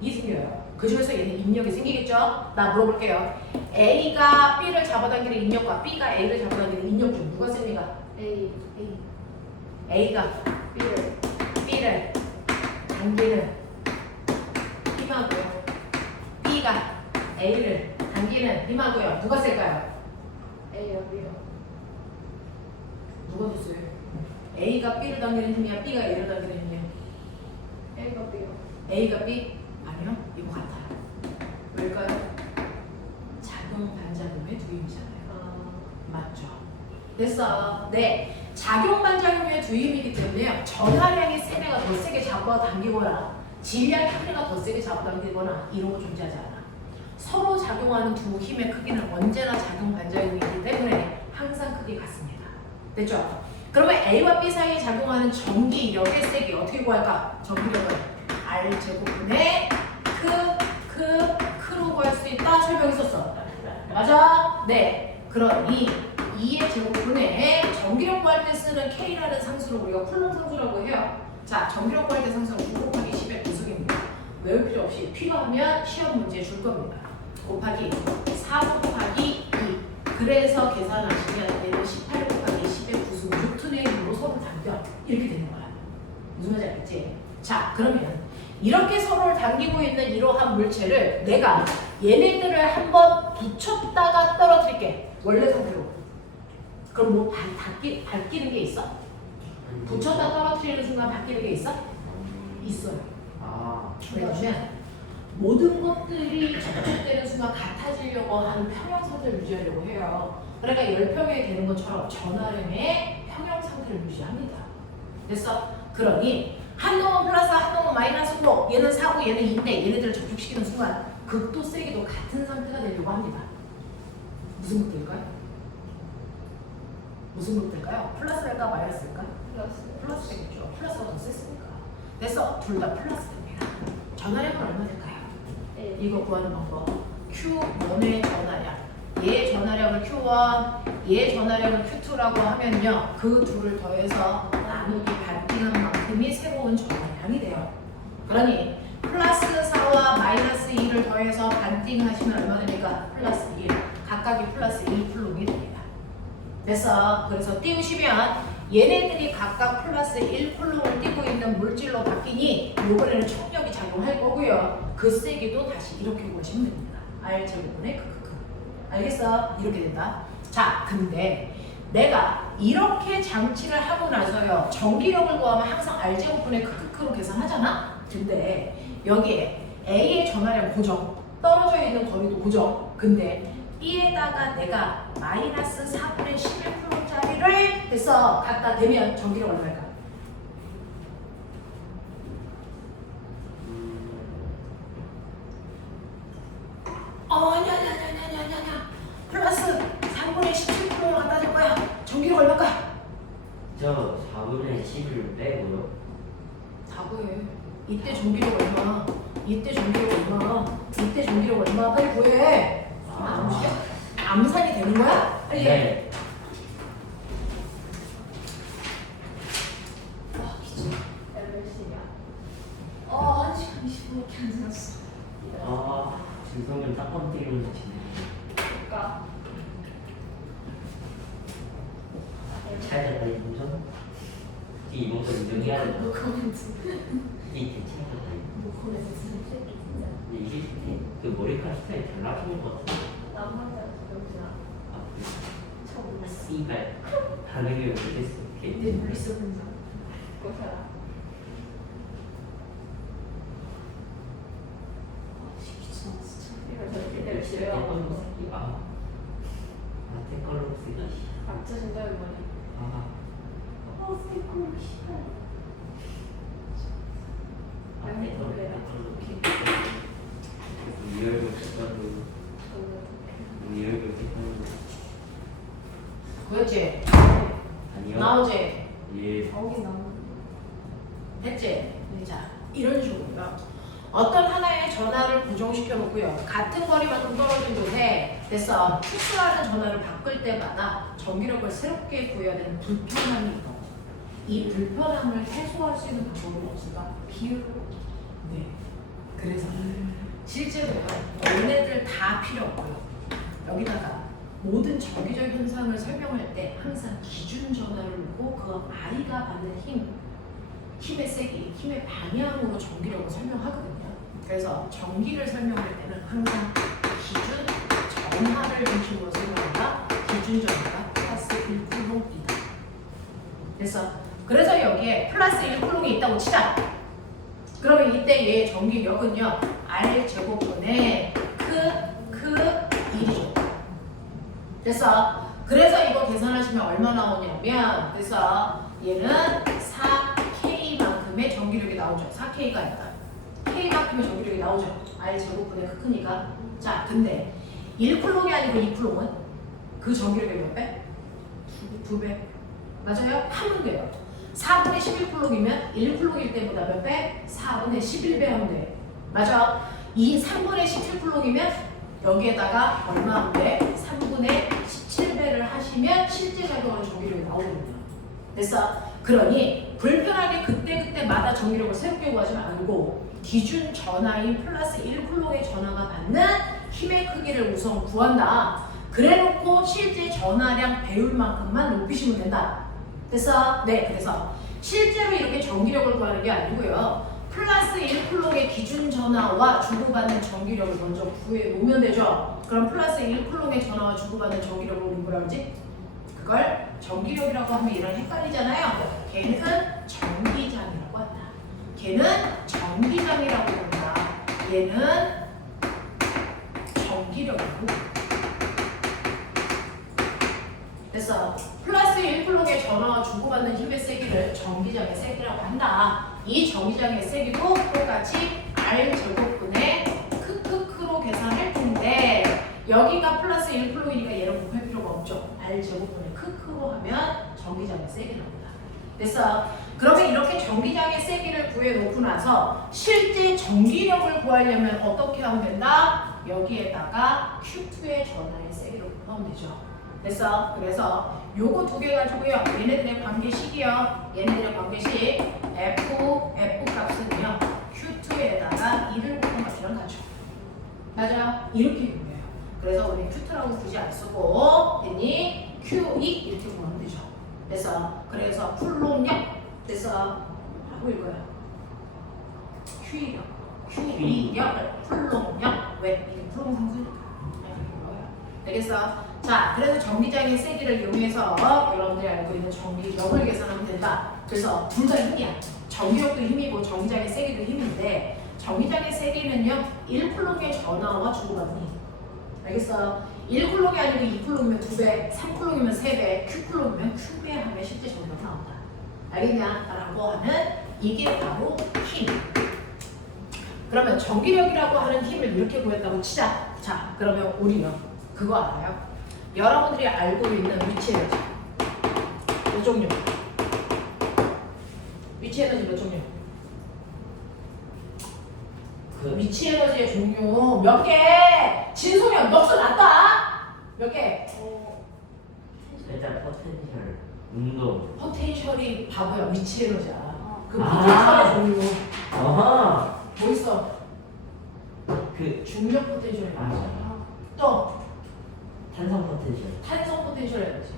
이 생겨요. 그 중에서 얘는 인력이 생기겠죠? 나 물어볼게요. A가 B를 잡아당기는 인력과 B가 A를 잡아당기는 인력 중 누가 셉니까? A A가 B를 B를 당기는 힘하고요. B가 A를 당기는 힘하고요. 누가 셀까요? A요 B요. 누가 더 세요? A가 B를 당기는 힘이야? B가 A를 당기는 힘이야? A가 B요. A가 B? 아니요. 이거 같아요. 왜일까요? 작용 반작용의 두 힘이잖아요. 맞죠? 됐어. 네. 작용 반작용의 두 힘이기 때문에요. 전하량이 센 애가 더 세게 잡아당기거나 질량이 큰 애가 더 세게 잡아당기거나 이런 거 존재하지 않아. 서로 작용하는 두 힘의 크기는 언제나 작용 반작용이기 때문에 항상 크기 같습니다. 됐죠? 그러면 A와 B 사이에 작용하는 전기력의 세기 어떻게 구할까? 전기력을 R제곱분의 크로 구할 수 있다 설명했었어. 맞아? 네. 그러니 2의 제곱분의 전기력 구할 때 쓰는 K라는 상수를 우리가 쿨롬 상수라고 해요. 자, 전기력 구할 때 상수는 9 곱하기 10의 구속입니다. 외울 필요 없이 필요하면 시험 문제 줄 겁니다. 곱하기 4 곱하기 2. 그래서 계산하시면 얘는 18 곱하기 10의 구속 6분의 1으로 서로 당겨. 이렇게 되는 거야. 무슨 말인지 알겠지? 자, 그러면 이렇게 서로를 당기고 있는 이러한 물체를 내가 얘네들을 한번 붙였다가 떨어뜨릴게. 원래 상태로. 그럼 뭐 바뀌는 게 있어? 붙였다 떨어뜨리는 순간 바뀌는 게 있어? 있어요. 아, 왜냐면 모든 것들이 접촉되는 순간 같아지려고 하는 평형 상태를 유지하려고 해요. 그러니까 열평이 되는 것처럼 전하량의 평형 상태를 유지합니다. 됐어? 그러니 한 놈은 플러스 한 놈은 마이너스고 얘는 4고 얘는 2인데 얘네들을 접촉시키는 순간 극도 세기도 같은 상태가 되려고 합니다. 무슨 극도일까요? 무슨 극도일까요? 플러스일까 마이너스일까? 플러스 되겠죠. 플러스가 더 셌으니까. 됐어. 둘 다 플러스 됩니다. 전하량은 얼마 될까요? 이거 구하는 방법. Q1의 전하량. 얘 전하량을 Q1, 얘 전하량을 Q2라고 하면요. 그 둘을 더해서 나누기 반띵한 만큼이 새로운 전하량이 돼요. 그러니 플러스 4와 마이너스 2를 더해서 반띵하시면 얼마 됩니까? 플러스 1. 각각이 플러스 1 쿨롬이 됩니다. 됐어. 그래서 띄우시면 얘네들이 각각 플러스 1 쿨롬을 띄고 있는 물질로 바뀌니 이번에는 총력이 작용할 거고요. 그 세기도 다시 이렇게 구하시면 됩니다. R 제곱분의 크크크. 알겠어? 이렇게 된다. 자, 근데 내가 이렇게 장치를 하고 나서요. 전기력을 구하면 항상 R 제곱분의 크크크로 계산하잖아? 근데 여기에 A의 전하량 고정, 떨어져 있는 거리도 고정. 근데 B에다가 내가 마이너스 4분의 11쿨롬짜리를 됐어. 갖다 대면 전기력 얼마일까? 아니야. 플러스 3분의 17쿨롬을 갖다 줄 거야. 전기력 얼마일까? 저 4분의 10을 빼고요. 답을 이때 전기력 얼마? 이때 전기력 얼마? 이때 전기력 얼마? 빨리 구해. 암산이 되는 거야? 빨리. 네. 몇 시야? 1시간 20분밖에 안 지났어. 아, 진성현 딱 건드리는 지네. 그러니까 잘 됐다 이모전. 이 이모전 인정해야 된다. 너 코멘트. 이 괜찮겠다. 너 코멘트. 근데 이게 그 머리카락 스타일 달라지는 것 같아. 남한테 여기서 아, 그 씨발 반응이 어땠어? 내 물리스 분석. 보셔라. 이거 저렇게 내가 집에 와서 아, 댓글로 쓰기. 각자 준다는 거네. 아, 댓글로 씨발. 아, 댓글로 우리 얼굴 색깔로 우리 얼굴 색깔로 그렇지? 아니요. 나오지? 예. 거기 나무. 됐지? 자, 이런 식으로요. 어떤 하나의 전하를 고정시켜 놓고요. 같은 거리만큼 떨어져도 돼. 됐어. 특수하는 전하를 바꿀 때마다 전기력을 새롭게 구해야 되는 불편함이 있고. 이 불편함을 해소할 수 있는 방법은 없을까? 비율로. 네. 그래서 실제로요. 얘네들 다 필요 없고요. 여기다가 모든 정기적 현상을 설명할 때 항상 기준 전환을 놓고 그 I가 받는 힘의 세기, 힘의 방향으로 전기력을 설명하거든요. 그래서 전기를 설명할 때는 항상 기준 전하를 중심으로 설명한다. 기준 전하가 플러스 1쿨롱이다. 그래서 여기에 플러스 1쿨롱이 있다고 치자. 그러면 이때 얘의 전기력은요. R 제곱분의 크 1이죠. 그래서 이거 계산하시면 얼마 나오냐면 그래서 얘는 4K만큼의 전기력이 나오죠. 4K가 아니다. K만큼의 전기력이 나오죠. R 제곱분의 크니까. 자, 근데 1쿨롱이 아니고 2쿨롱은 그 전기력의 몇 배? 2배. 맞아요? 하면 돼요. 4분의 11쿨롱이면 1쿨롱일 때보다 몇 배? 4분의 11배 하면 돼. 맞아? 이 3분의 17쿨롱이면 여기에다가 얼마 하면 돼? 3분의 17배를 하시면 실제 작용하는 전기력이 나오거든요. 됐어? 그러니 불편하게 그때그때마다 전기력을 새롭게 구하지 말고 기준 전하인 플러스 1쿨롱의 전하가 받는 힘의 크기를 우선 구한다. 그래놓고 실제 전하량 배율만큼만 높이시면 된다. 됐어? 네, 그래서 실제로 이렇게 전기력을 구하는 게 아니고요. 플러스 1쿨롱의 기준 전하와 주고받는 전기력을 먼저 구해 놓으면 되죠. 그럼 플러스 1쿨롱의 전하와 주고받는 전기력을 우리 뭐라 그러지? 그걸 전기력이라고 하면 이런 헷갈리잖아요. 걔는 전기장이라고 한다. 걔는 전기장이라고 한다. 얘는 전기력이고. 됐어. 플러스 1쿨롱의 전하와 주고받는 힘의 세기를 전기장의 세기라고 한다. 이 전기장의 세기도 똑같이 R 제곱분의 크크크로 계산할 텐데 여기가 플러스 1쿨롱이니까 얘를 곱할 필요가 없죠. R 제곱분의 크크로 하면 전기장의 세기 나옵니다. 됐어. 그러면 이렇게 전기장의 세기를 구해놓고 나서 실제 전기력을 구하려면 어떻게 하면 된다? 여기에다가 Q2의 전하의 세기를 곱하면 되죠. 됐어. 그래서 요거 두 개 가지고요. 얘네들의 관계식이요. 얘네들의 관계식 F 값은요. Q2에다가 2를 곱한 것이랑 같죠. 맞아. 이렇게 구해요. 그래서 우리 Q2라고 굳이 안 쓰고 됐니? Q2 이렇게 구하면 되죠. 그래서 쿨롱력 됐어. 하고 이거야. Q력을 쿨롱력 왜? 이게 쿨롱 상수니까. 알겠어? 자, 그래서 전기장의 세기를 이용해서 여러분들이 알고 있는 전기력을 계산하면 된다. 그래서 둘 다 힘이야. 전기력도 힘이고 전기장의 세기도 힘인데 전기장의 세기는요 1쿨롱의 전하와 주고받는 힘. 알겠어? 1쿨롱이 아니고 2쿨롱이면 2배, 3쿨롱이면 3배, Q쿨롱이면 Q배 하면 실제 전기력 나온다. 알겠냐? 라고 하는 이게 바로 힘. 그러면 전기력이라고 하는 힘을 이렇게 구했다고 치자. 자, 그러면 우리는 그거 알아요? 여러분들이 알고 있는 위치 에너지 몇 종류? 위치 에너지 몇 종류? 위치 에너지의 종류 몇 개? 진송현 넉수 났다? 몇 개? 일단 포텐셜, 운동. 포텐셜이 바보야. 위치 에너지야. 그 포텐셜의 종류 어허. 뭐 있어? 그 중력 포텐셜 에너지. 또 탄성 포텐셜. 탄성 포텐셜 에너지,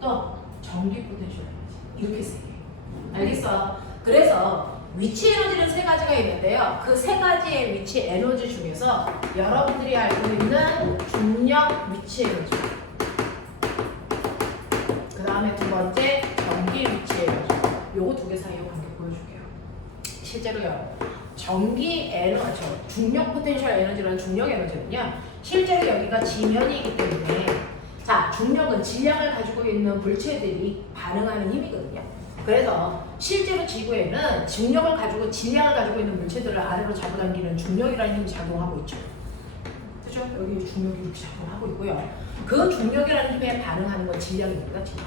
또 전기 포텐셜 에너지. 이렇게 세 개. 알겠어? 그래서 위치 에너지는 세 가지가 있는데요. 그 세 가지의 위치 에너지 중에서 여러분들이 알고 있는 중력 위치 에너지, 그 다음에 두 번째 전기 위치 에너지, 요거 두 개 사이의 관계 보여줄게요. 실제로요. 전기 에너지, 중력 포텐셜 에너지라는 중력 에너지는요. 실제로 여기가 지면이기 때문에 자, 중력은 질량을 가지고 있는 물체들이 반응하는 힘이거든요. 그래서 실제로 지구에는 중력을 가지고 질량을 가지고 있는 물체들을 아래로 잡아당기는 중력이라는 힘이 작용하고 있죠. 그죠? 여기 중력이 이렇게 작용하고 있고요. 그 중력이라는 힘에 반응하는 건 질량입니다. 질량.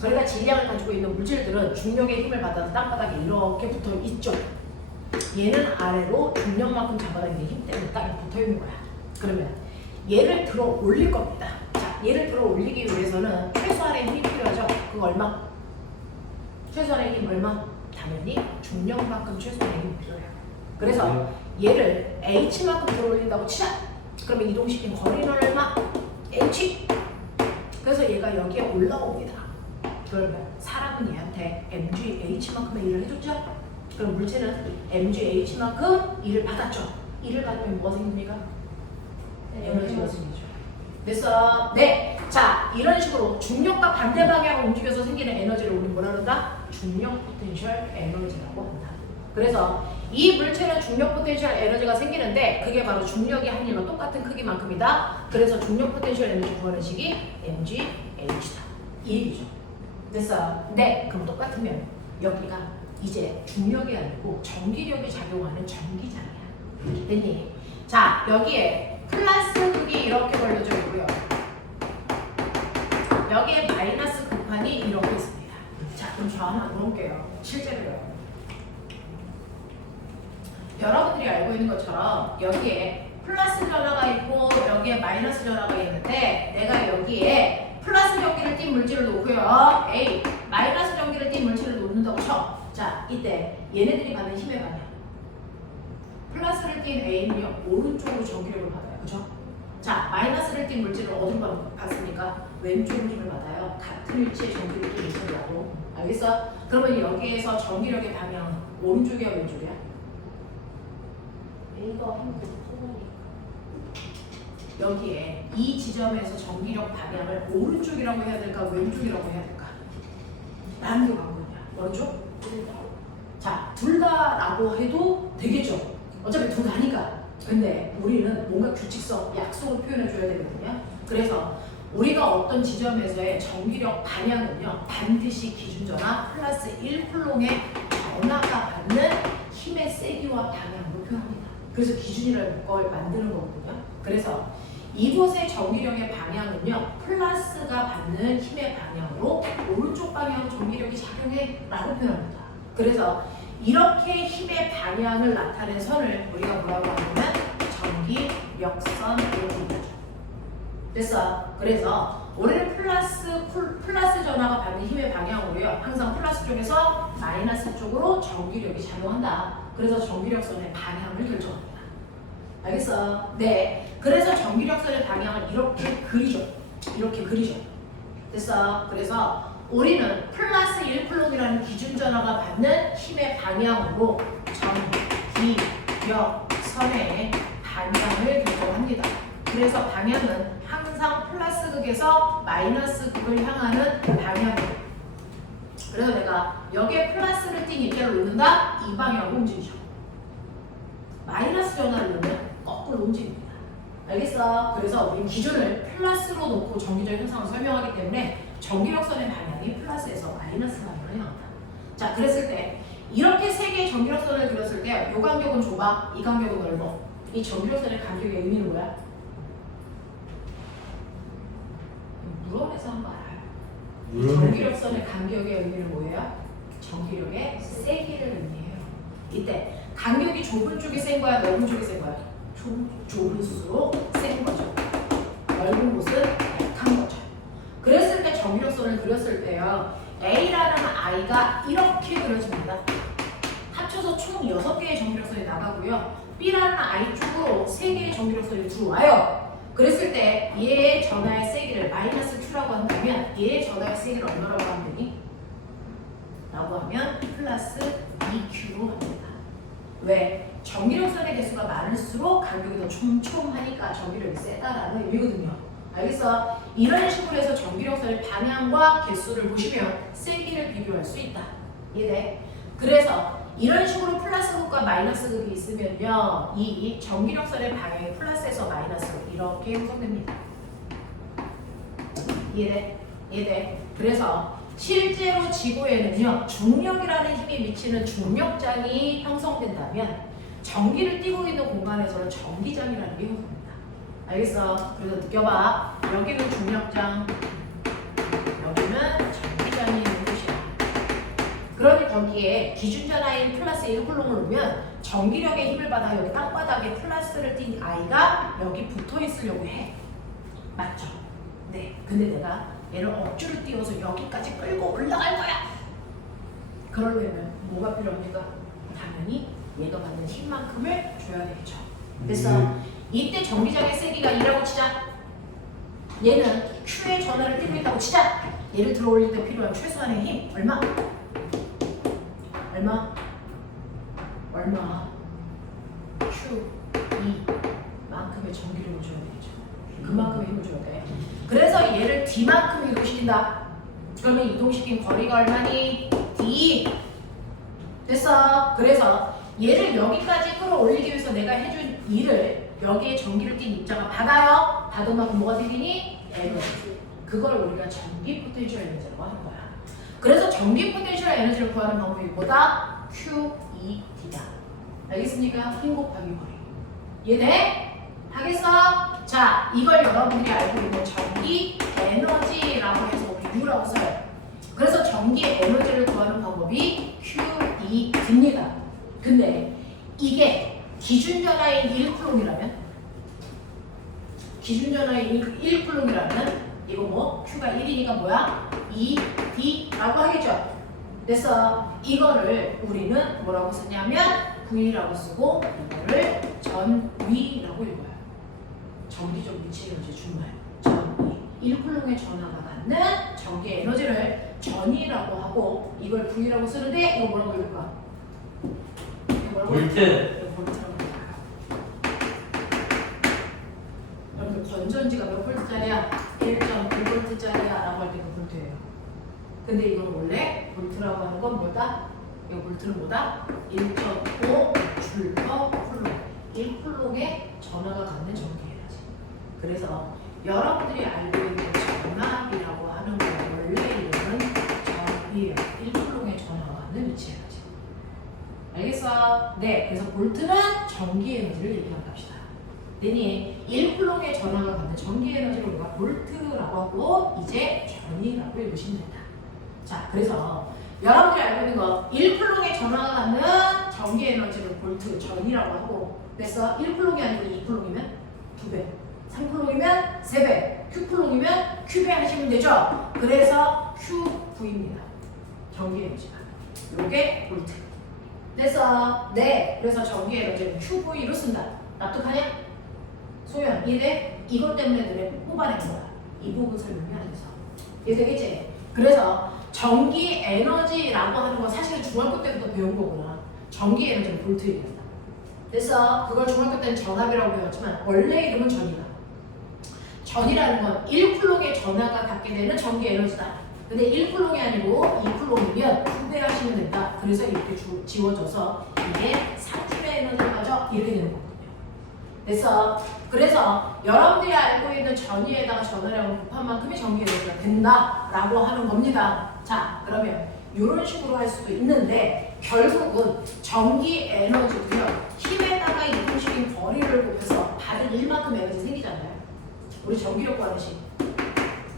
그러니까 질량을 가지고 있는 물질들은 중력의 힘을 받아서 땅바닥에 이렇게 붙어 있죠. 얘는 아래로 중력만큼 잡아당기는 힘 때문에 땅에 붙어 있는 거야. 그러면 얘를 들어 올릴 겁니다. 자, 얘를 들어 올리기 위해서는 최소한의 힘이 필요하죠. 그거 얼마? 최소한의 힘 얼마? 당연히 중력만큼 최소한의 힘이 필요해요. 그래서 얘를 h만큼 들어올린다고 치자. 그러면 이동시킨 거리는 얼마? h. 그래서 얘가 여기에 올라옵니다. 그러면 사람은 얘한테 mgh만큼의 일을 해줬죠? 그럼 물체는 mgh만큼 일을 받았죠? 일을 받으면 뭐가 생깁니까? 에너지가 생기죠. 됐어? 네. 자, 이런 식으로 중력과 반대 방향으로 움직여서 생기는 에너지를 우리 뭐라 그런다? 중력 포텐셜 에너지라고 한다. 그래서 이 물체는 중력 포텐셜 에너지가 생기는데 그게 바로 중력이 한 일과 똑같은 크기만큼이다. 그래서 중력 포텐셜 에너지 구하는 식이 mgh다. 이 얘기죠. 됐어? 네. 그럼 똑같으면 여기가 이제 중력이 아니고 전기력이 작용하는 전기장이야. 됐니? 자, 여기에 플러스 극이 이렇게 걸려져 있고요. 여기에 마이너스 극판이 이렇게 있습니다. 자, 그럼 저 하나 물어볼게요. 실제로요. 여러분들이 알고 있는 것처럼 여기에 플러스 전하가 있고 여기에 마이너스 전하가 있는데 내가 여기에 플러스 전기를 띤 물질을 놓고요. A, 마이너스 전기를 띤 물질을 놓는다고 쳐. 자, 이때 얘네들이 받는 힘의 방향. 플러스를 띤 A는요, 오른쪽으로 전기력을 받아요. 그죠? 자, 마이너스를 띤 물질을 어디로 받습니까? 왼쪽으로 힘을 받아요. 같은 위치에 전기를 띈 물질이라도. 알겠어? 그러면 여기에서 전기력의 방향은 오른쪽이야, 왼쪽이야? A가 힘을 소모니까. 여기에 이 지점에서 전기력 방향을 오른쪽이라고 해야 될까, 왼쪽이라고 해야 될까? 라는 게 관건이야. 오른쪽? 자, 둘 다라고 해도 되겠죠? 어차피 둘 다니까. 근데 우리는 뭔가 규칙성, 약속을 표현해 줘야 되거든요. 그래서 우리가 어떤 지점에서의 전기력 방향은요, 반드시 기준전화 플러스 1쿨롱의 전하가 받는 힘의 세기와 방향으로 표현합니다. 그래서 기준이라는 걸 만드는 거거든요. 그래서 이곳의 전기력의 방향은요, 플러스가 받는 힘의 방향으로 오른쪽 방향으로 전기력이 작용해 라고 표현합니다. 그래서 이렇게 힘의 방향을 나타낸 선을 우리가 뭐라고 하냐면 전기력선이라고 부르죠. 됐어? 그래서 우리는 플러스 전하가 받는 힘의 방향으로요, 항상 플러스 쪽에서 마이너스 쪽으로 전기력이 작용한다. 그래서 전기력선의 방향을 결정합니다. 알겠어? 네. 그래서 전기력선의 방향을 이렇게 그리죠. 이렇게 그리죠. 됐어? 그래서 우리는 플러스 1쿨롱이라는 기준 전하가 받는 힘의 방향으로 전기력선의 방향을 결정합니다. 그래서 방향은 항상 플러스 극에서 마이너스 극을 향하는 방향이에요. 그래서 내가 여기에 플러스를 띈 입자를 놓는다? 이 방향으로 움직이죠. 마이너스 전하를 놓으면 거꾸로 움직입니다. 알겠어? 그래서 우리 기준을 플러스로 놓고 전기적 현상을 설명하기 때문에 전기력선의 방향이 플러스에서 마이너스 방향으로 향한다. 자, 그랬을 때 이렇게 세 개의 전기력선을 그렸을 때 이 간격은 좁아, 이 간격은 넓어. 이 전기력선의 간격의 의미는 뭐야? 물어내서 한번 알아요. 전기력선의 간격의 의미는 뭐예요? 전기력의 세기를 의미해요. 이때 간격이 좁은 쪽이 센 거야, 넓은 쪽이 센 거야? 좁을수록 센 거죠. 넓은 곳은 약한 거죠. 그랬을 때 전기력선을 그렸을 때요, A라는 I가 이렇게 그려집니다. 합쳐서 총 6개의 전기력선이 나가고요, B라는 I 쪽으로 3개의 전기력선이 들어와요. 그랬을 때 얘의 전하의 세기를 마이너스 Q라고 한다면 얘의 전하의 세기를 얼마라고 하면 되니? 라고 하면 플러스 2Q로 합니다. 왜? 전기력선의 개수가 많을수록 간격이 더 촘촘하니까 전기력이 세다라는 의미거든요. 알겠어? 이런 식으로 해서 전기력선의 방향과 개수를 보시면 세기를 비교할 수 있다. 이해돼? 그래서 이런 식으로 플러스 극과 마이너스 극이 있으면요, 이 전기력선의 방향이 플러스에서 마이너스로 이렇게 형성됩니다. 이해돼? 이해돼? 그래서 실제로 지구에는요, 중력이라는 힘이 미치는 중력장이 형성된다면 전기를 띠고 있는 공간에서는 전기장이라는 게 형성됩니다. 알겠어? 그래서 느껴봐. 여기는 중력장, 여기는 전기장이 있는 곳이야. 그러니 거기에 기준전하인 플러스 1쿨롱을 놓으면 전기력의 힘을 받아 여기 땅바닥에 플러스를 띈 I가 여기 붙어 있으려고 해. 맞죠? 네. 근데 내가 얘를 억지로 띄워서 여기까지 끌고 올라갈 거야. 그러려면 뭐가 필요합니까? 당연히 얘가 받는 힘만큼을 줘야 되겠죠. 그래서 이때 전기장의 세기가 2라고 치자. 얘는 Q의 전하를 띄고 있다고 치자. 얘를 들어 올릴 때 필요한 최소한의 힘 얼마? Q2만큼의 전기력을 줘야 되겠죠. 그만큼의 힘을 줘야 돼. 그래서 얘를 D만큼 이동시킨다. 그러면 이동시킨 거리가 얼마니? D. 됐어. 그래서 얘를 여기까지 끌어올리기 위해서 내가 해준 일을 여기에 전기를 띈 입자가 받아요. 받은 만큼 뭐가 되니? 에너지. 그걸 우리가 전기 포텐셜 에너지라고 하는 거야. 그래서 전기 포텐셜 에너지를 구하는 방법이 뭐다? QED다. 알겠습니까? 힘 곱하기 거리. 이해돼? 하겠어? 자, 이걸 여러분들이 알고 있는 전기 에너지라고 해서 우리 U라고 써요. 그래서 전기 에너지를 구하는 방법이 QED입니다. 근데 이게 기준전하인 1쿨롱이라면 이거 뭐 Q가 1이니까 뭐야? ED라고 하겠죠. 그래서 이거를 우리는 뭐라고 쓰냐면 V라고 쓰고 이거를 전위라고 읽어요. 전기적 위치 에너지 준말 전위. 1쿨롱의 전하가 갖는 전기 에너지를 전위라고 하고 이걸 V라고 쓰는데 이거 뭐라고 읽을까? 볼트. 여러분들 건전지가 몇 볼트짜리야? 1.9볼트짜리야 라고 할 때 그 볼트예요. 근데 이건 원래 볼트라고 하는 건 뭐다? 이 볼트는 뭐다? 1.5 줄퍼 쿨롱. 1쿨롱의 전하가 갖는 전기 에너지. 그래서 여러분들이 알고 있는 전압이라고 하는 건 원래 이름은 전위예요. 1쿨롱의 전하가 갖는 위치 에너지. 알겠어? 네, 그래서 볼트는 전기 에너지를 얘기한다 합시다. 되니 1쿨롱의 전하가 갖는 전기 에너지를 우리가 볼트라고 하고 이제 전위라고 읽으시면 된다. 자, 그래서 여러분들이 알고 있는 거 1쿨롱의 전하가 갖는 전기 에너지를 볼트, 전위라고 하고 그래서 1쿨롱이 아니고 2쿨롱이면 2배, 3쿨롱이면 3배, Q쿨롱이면 Q배 하시면 되죠? 그래서 QV입니다. 전기 에너지가. 요게 볼트. 그래서 네, 그래서 전기 에너지는 QV로 쓴다. 납득하냐? 소연, 이해돼? 이것 때문에 너네 뽑아낸 거야. 이 부분 설명이 안 돼서. 이해되겠지? 그래서 전기 에너지라고 하는 건 사실 중학교 때부터 배운 거구나. 전기 에너지는 볼트입니다. 그래서 그걸 중학교 때는 전압이라고 배웠지만 원래 이름은 전이다. 전이라는 건 1쿨롱의 전하가 갖게 되는 전기 에너지다. 근데 1쿨롱이 아니고 2쿨롱이면 2배 하시면 된다. 그래서 이렇게 지워져서 이게 3배 에너지를 가져 이렇게 되는 거거든요. 그래서 여러분들이 알고 있는 전위에다가 전하량을 곱한 만큼의 전기 에너지가 된다라고 하는 겁니다. 자, 그러면 이런 식으로 할 수도 있는데 결국은 전기 에너지도요. 힘에다가 이동시킨 거리를 곱해서 받은 일만큼 에너지 생기잖아요. 우리 전기력 구하는 식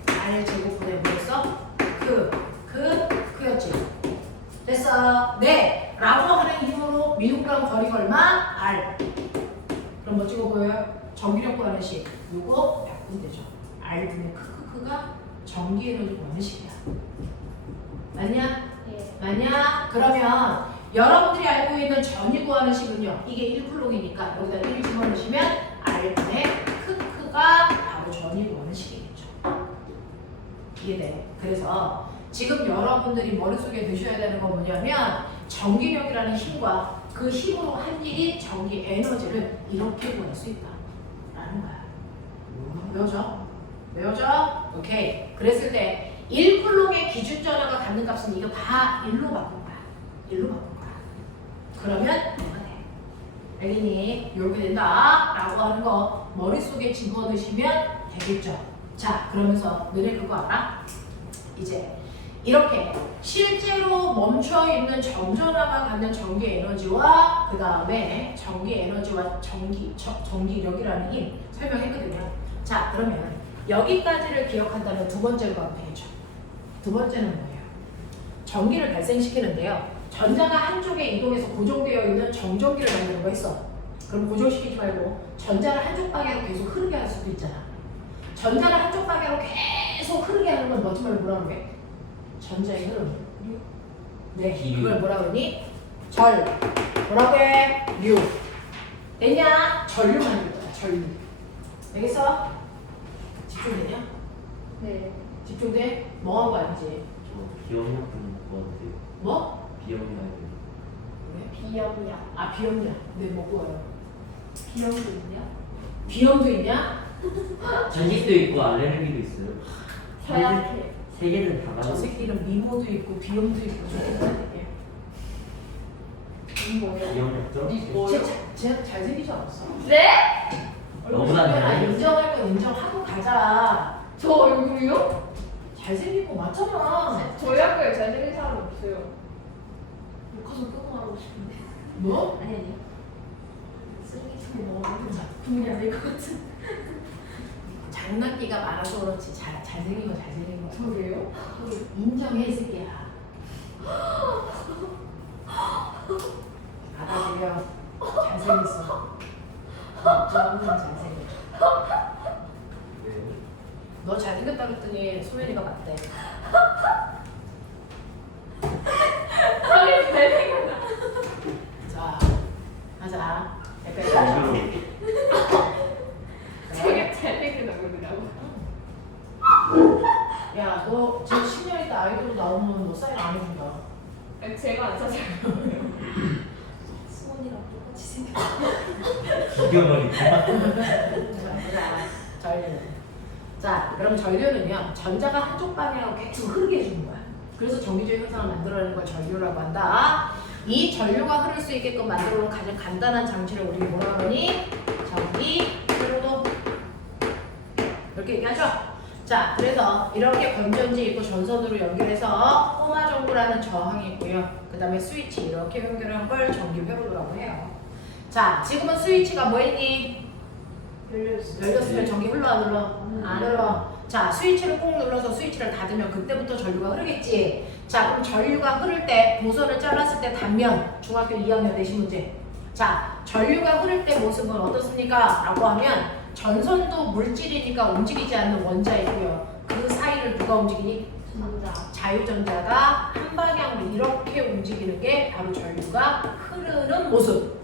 R 제곱분의 뭐였어? Q였지. 됐어. 네. 라고 하는 힘으로 미국랑 거리가 얼마? R. 그럼 뭐 찍어 보여요? 전기력 구하는 식. 요거 바꾸면 되죠. R분의 크크크가 전기 에너지 구하는 식이야. 맞냐? 예. 맞냐? 그러면 여러분들이 알고 있는 전위 구하는 식은요. 이게 1쿨롱이니까 여기다 1 집어넣으시면 R분의 크크가 바로 전위 구하는 식이겠죠. 이해돼? 그래서 지금 여러분들이 머릿속에 드셔야 되는 건 뭐냐면 전기력이라는 힘과 그 힘으로 한 일인 전기 에너지를 이렇게 구할 수 있다 라는 거야. 외워져? 오케이. 그랬을 때 1쿨롱의 기준 전하가 갖는 값은 이거 다 1로 바꾼 거야. 그러면 뭐가 돼? 알겠니? 이렇게 된다 라고 하는 거 머릿속에 집어넣으시면 되겠죠. 자, 그러면서 너네 그거 알아? 이제 이렇게 실제로 멈춰있는 정전화가 갖는 전기 에너지와 그 다음에 전기 에너지와 전기력이라는 힘 설명했거든요. 자, 그러면 여기까지를 기억한다면 두 번째로 가면 되겠죠. 두 번째는 뭐예요? 전기를 발생시키는데요. 전자가 한쪽에 이동해서 고정되어 있는 정전기를 만드는 거 있어. 그럼 고정시키지 말고 전자를 한쪽 방향으로 계속 흐르게 할 수도 있잖아. 전자를 한쪽 방향으로 계속 흐르게 하는 건 멋진 말로 뭐라고 해? 전자의 흐름. 네, 기류. 그걸 뭐라 그러니? 절. 뭐라고 해? 류. 됐냐? 전류 만들 거야, 전류. 알겠어? 집중되냐? 네. 집중돼? 뭐 한 거 아니지? 저 비염약 좀 먹고 왔대요. 뭐? 비염약을. 그래? 비염약. 아, 비염이야. 네, 먹고 와요. 비염도 있냐? 비염도 있냐? 전직도 있고 알레르기도 있어요. 서약해. 세 개는 다 저 가지고. 새끼는 미모도 있고 비염도 있고 좋겠다는 얘기야. 뭐야? 비염약죠? 쟤 잘생기지 않았어? 네? 너무나 아, 잘생겼어. 인정할 건 인정하고 가자. 저 얼굴이요? 잘생긴 거 맞잖아. 저희 학교에 잘생긴 사람 없어요. 욕하서 끄고 말하고 싶은데. 뭐? 아니. 쓰레기통에 뭐, 넣어놓자. 분명히 안 될 것 같은. 장난기가 많아서 그렇지 잘생긴 거 잘생긴 거. 저게요? 인정해 새끼야. 받아들여. 잘생겼어. 진짜 잘생겼어. 너 잘생겼다 그랬더니 소연이가 맞대. 저게 잘생겼다. 자, 하자. 전주로. 저게 잘생긴 얼굴이라고. 야, 너 지금 10년 있다 아이돌 나오면 너 사인 안 해준다. 제가 안 찾아요. 수원이랑 똑같이 생겼어. 죽여버리자. 보자. 전류는. 자, 그럼 전류는요. 전자가 한쪽 방향으로 계속 흐르게 해주는 거야. 그래서 정기적 현상을 만들어내는 걸 전류라고 한다. 이 전류가 흐를 수 있게끔 만들어놓은 가장 간단한 장치를 우리 뭐라 그러니? 전기 흐르도. 이렇게 얘기하죠? 자, 그래서 이렇게 건전지 있고 전선으로 연결해서 호마전구라는 저항이 있고요. 그 다음에 스위치 이렇게 연결한 걸 전기 회로도라고 해요. 자, 지금은 스위치가 뭐 있니? 열렸으면 전기 흘러 안 흘러? 안 흘러. 자, 스위치를 꼭 눌러서 스위치를 닫으면 그때부터 전류가 흐르겠지. 자, 그럼 전류가 흐를 때 도선을 잘랐을 때 단면 중학교 2학년 내신 문제. 자, 전류가 흐를 때 모습은 어떻습니까? 라고 하면 전선도 물질이니까 움직이지 않는 원자이고요. 그 사이를 누가 움직이니? 전자. 자유전자가 한 방향으로 이렇게 움직이는 게 바로 전류가 흐르는 모습.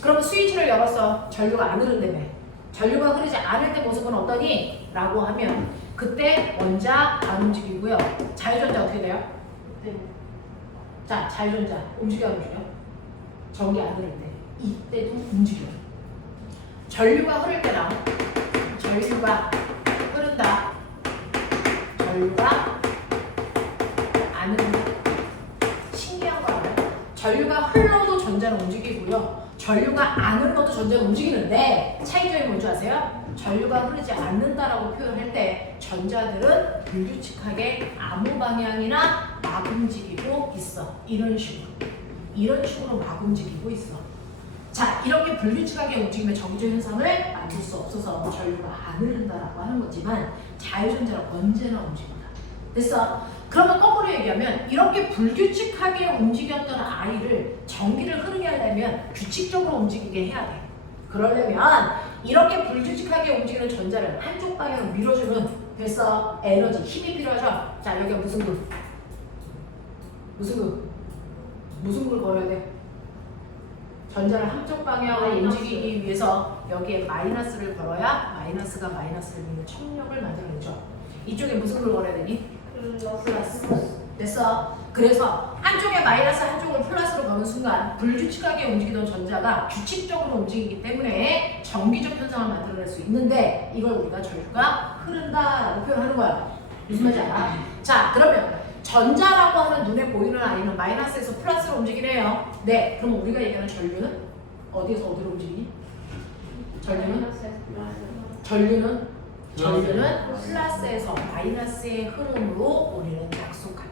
그러면 스위치를 열었어. 전류가 안 흐른다며. 전류가 흐르지 않을 때 모습은 어떠니? 라고 하면 그때 원자 안 움직이고요. 자유전자 어떻게 돼요? 네. 자, 자유전자 움직여 안 움직여? 전기 안 흐를 때 이때도 움직여요. 전류가 흐를 때랑 전류가 흐른다. 전류가 안 흐른다. 신기한 거 알아요? 전류가 흘러도 전자는 움직이고요. 전류가 안 흘러도 전자는 움직이는데 차이점이 뭔지 아세요? 전류가 흐르지 않는다라고 표현할 때 전자들은 불규칙하게 아무 방향이나 막 움직이고 있어. 이런 식으로 막 움직이고 있어. 자, 이렇게 불규칙하게 움직이면 정기적 현상을 만들 수 없어서 전류가 안 흐른다라고 하는 거지만 자유전자는 언제나 움직인다. 됐어? 그러면 거꾸로 얘기하면 이렇게 불규칙하게 움직였던 아이를 전기를 흐르게 하려면 규칙적으로 움직이게 해야 돼. 그러려면 이렇게 불규칙하게 움직이는 전자를 한쪽 방향으로 밀어주는 됐어? 에너지, 힘이 필요하죠? 자, 여기가 무슨 글? 무슨 글? 무슨 글을 걸어야 돼? 전자를 한쪽 방향으로 마이너스. 움직이기 위해서 여기에 마이너스를 걸어야 마이너스가 마이너스를 미는 청력을 만들어내죠. 이쪽에 무슨 글 걸어야 되니? 플러스. 됐어. 그래서 한쪽에 마이너스 한쪽을 플러스로 거는 순간 불규칙하게 움직이던 전자가 규칙적으로 움직이기 때문에 정기적 현상을 만들어낼 수 있는데 이걸 우리가 전류가 흐른다라고 표현하는 거야. 무슨 말인지 알아? 자, 그러면 전자라고 하는 눈에 보이는 아이는 마이너스에서 플러스로 움직이네요. 네, 그럼 우리가 얘기하는 전류는 어디에서 어디로 움직이니? 전류는 플러스에서 마이너스의 흐름으로 우리는 약속한다.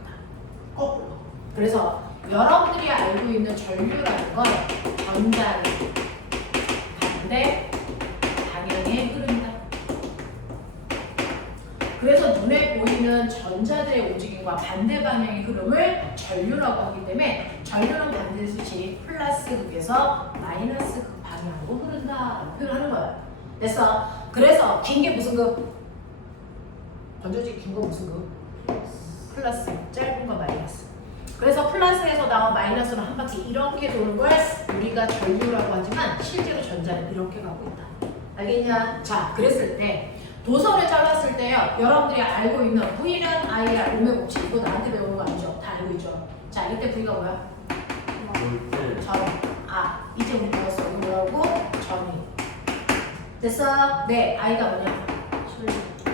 거꾸로. 그래서 여러분들이 알고 있는 전류라는 건 전자를 반대 방향에 흐른다. 그래서 눈에 보이는 전자들의 움직임과 반대 방향의 흐름을 전류라고 하기 때문에 전류는 반드시 플러스 극에서 마이너스 극 방향으로 흐른다라고 표현하는 거예요. 됐어? 그래서 긴 게 무슨 극? 건조지 긴 거 무슨 극? 플러스. 짧은 거 마이너스. 그래서 플러스에서 나와 마이너스로 한 바퀴 이렇게 도는 걸 우리가 전류라고 하지만 실제로 전자는 이렇게 가고 있다. 알겠냐? 자, 그랬을 때 도선을 잘랐을 때요. 여러분들이 알고 있는 V는 IR, 오메 법칙 이거 나한테 배우는 거 아니죠? 다 알고 있죠? 자, 이때 V가 뭐야? 볼트. 점. 아, 이제 우리 배웠어. 이거 뭐라고? 점이. 됐어? 네, I가 뭐냐?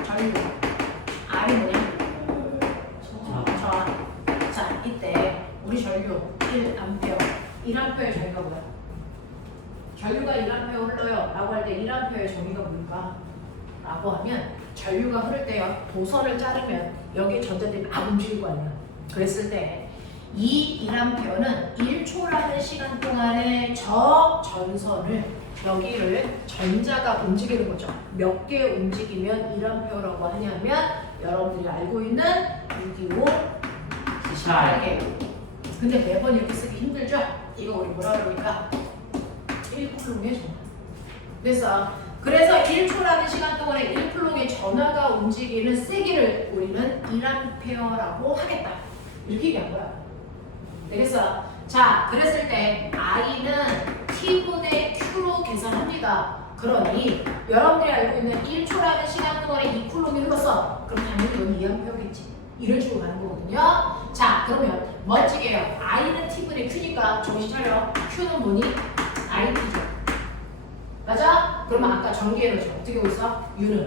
전류. R이 뭐냐? 저항. 자, 이때 우리 전류 1A. 1A의 정의가 뭐야? 전류가 1A 흘러요 라고 할 때 1A의 정의가 뭘까? 라고 하면 전류가 흐를 때요. 도선을 자르면 여기 전자들이 막 움직일 거 아니야. 그랬을 때 이 1A는 1초라는 시간 동안에 저 전선을 여기를 전자가 움직이는 거죠. 몇 개 움직이면 1A라고 하냐면 여러분들이 알고 있는 625 18개. 근데 매번 이렇게 쓰기 힘들죠? 이거 우리 뭐라 그러니까 1쿨롱의 전화. 그래서 1초라는 시간 동안에 1쿨롱의 전화가 움직이는 세기를 우리는 1A라고 하겠다. 이렇게 얘기한 거야. 되겠어? 자, 그랬을 때 I는 T분의 Q로 계산합니다. 그러니 여러분들이 알고 있는 1초라는 시간 동안에 2쿨롱이 흘렀어. 그럼 당연히 이건 2A겠지. 이런 식으로 가는 거거든요. 자, 그러면 멋지게요. I는 T분의 Q니까 정신 차려. Q는 뭐니? IT죠. 맞아? 그러면 아까 전기에너지 어떻게 오고 있어? U는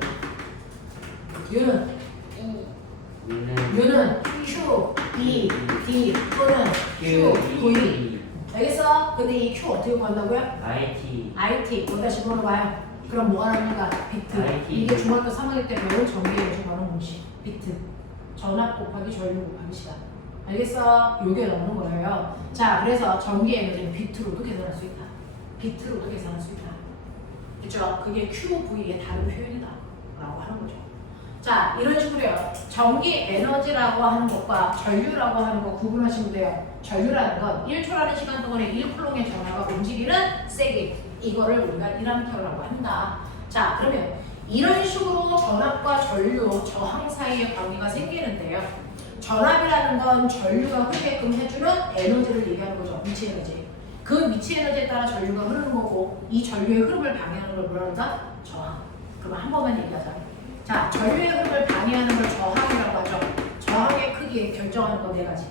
Q, E, D 또는 Q, V. 알겠어? 근데 이 Q 어떻게 구한다고요? IT. 거기다 집어넣어봐요. 그럼 뭐가 나옵니까? 비트. IT. 이게 중학교 3학년 때 배운 전기에너지 구하는 공식. 비트. 전압 곱하기 전류 곱하기 시간. 알겠어? 요게 나오는 거예요. 자, 그래서 전기에너지는 비트로도 계산할 수 있다. 비트로도 계산할 수 있다. 그죠? 그게 QV의 다른 표현이다. 라고 하는 거죠. 자, 이런 식으로요. 전기 에너지라고 하는 것과 전류라고 하는 거 구분하시면 돼요. 전류라는 건 1초라는 시간 동안에 1쿨롱의 전하가 움직이는 세기. 이거를 우리가 1A라고 한다. 자, 그러면 이런 식으로 전압과 전류, 저항 사이의 관계가 생기는데요. 전압이라는 건 전류가 흐르게끔 해주는 에너지를 얘기하는 거죠. 미치 에너지. 그 미치 에너지에 따라 전류가 흐르는 거고 이 전류의 흐름을 방해하는 걸 뭐라 그러자? 저항. 그럼 한 번만 얘기하자. 자, 전류의 흐름을 방해하는 걸 저항이라고 하죠. 저항의 크기에 결정하는 거 4가지.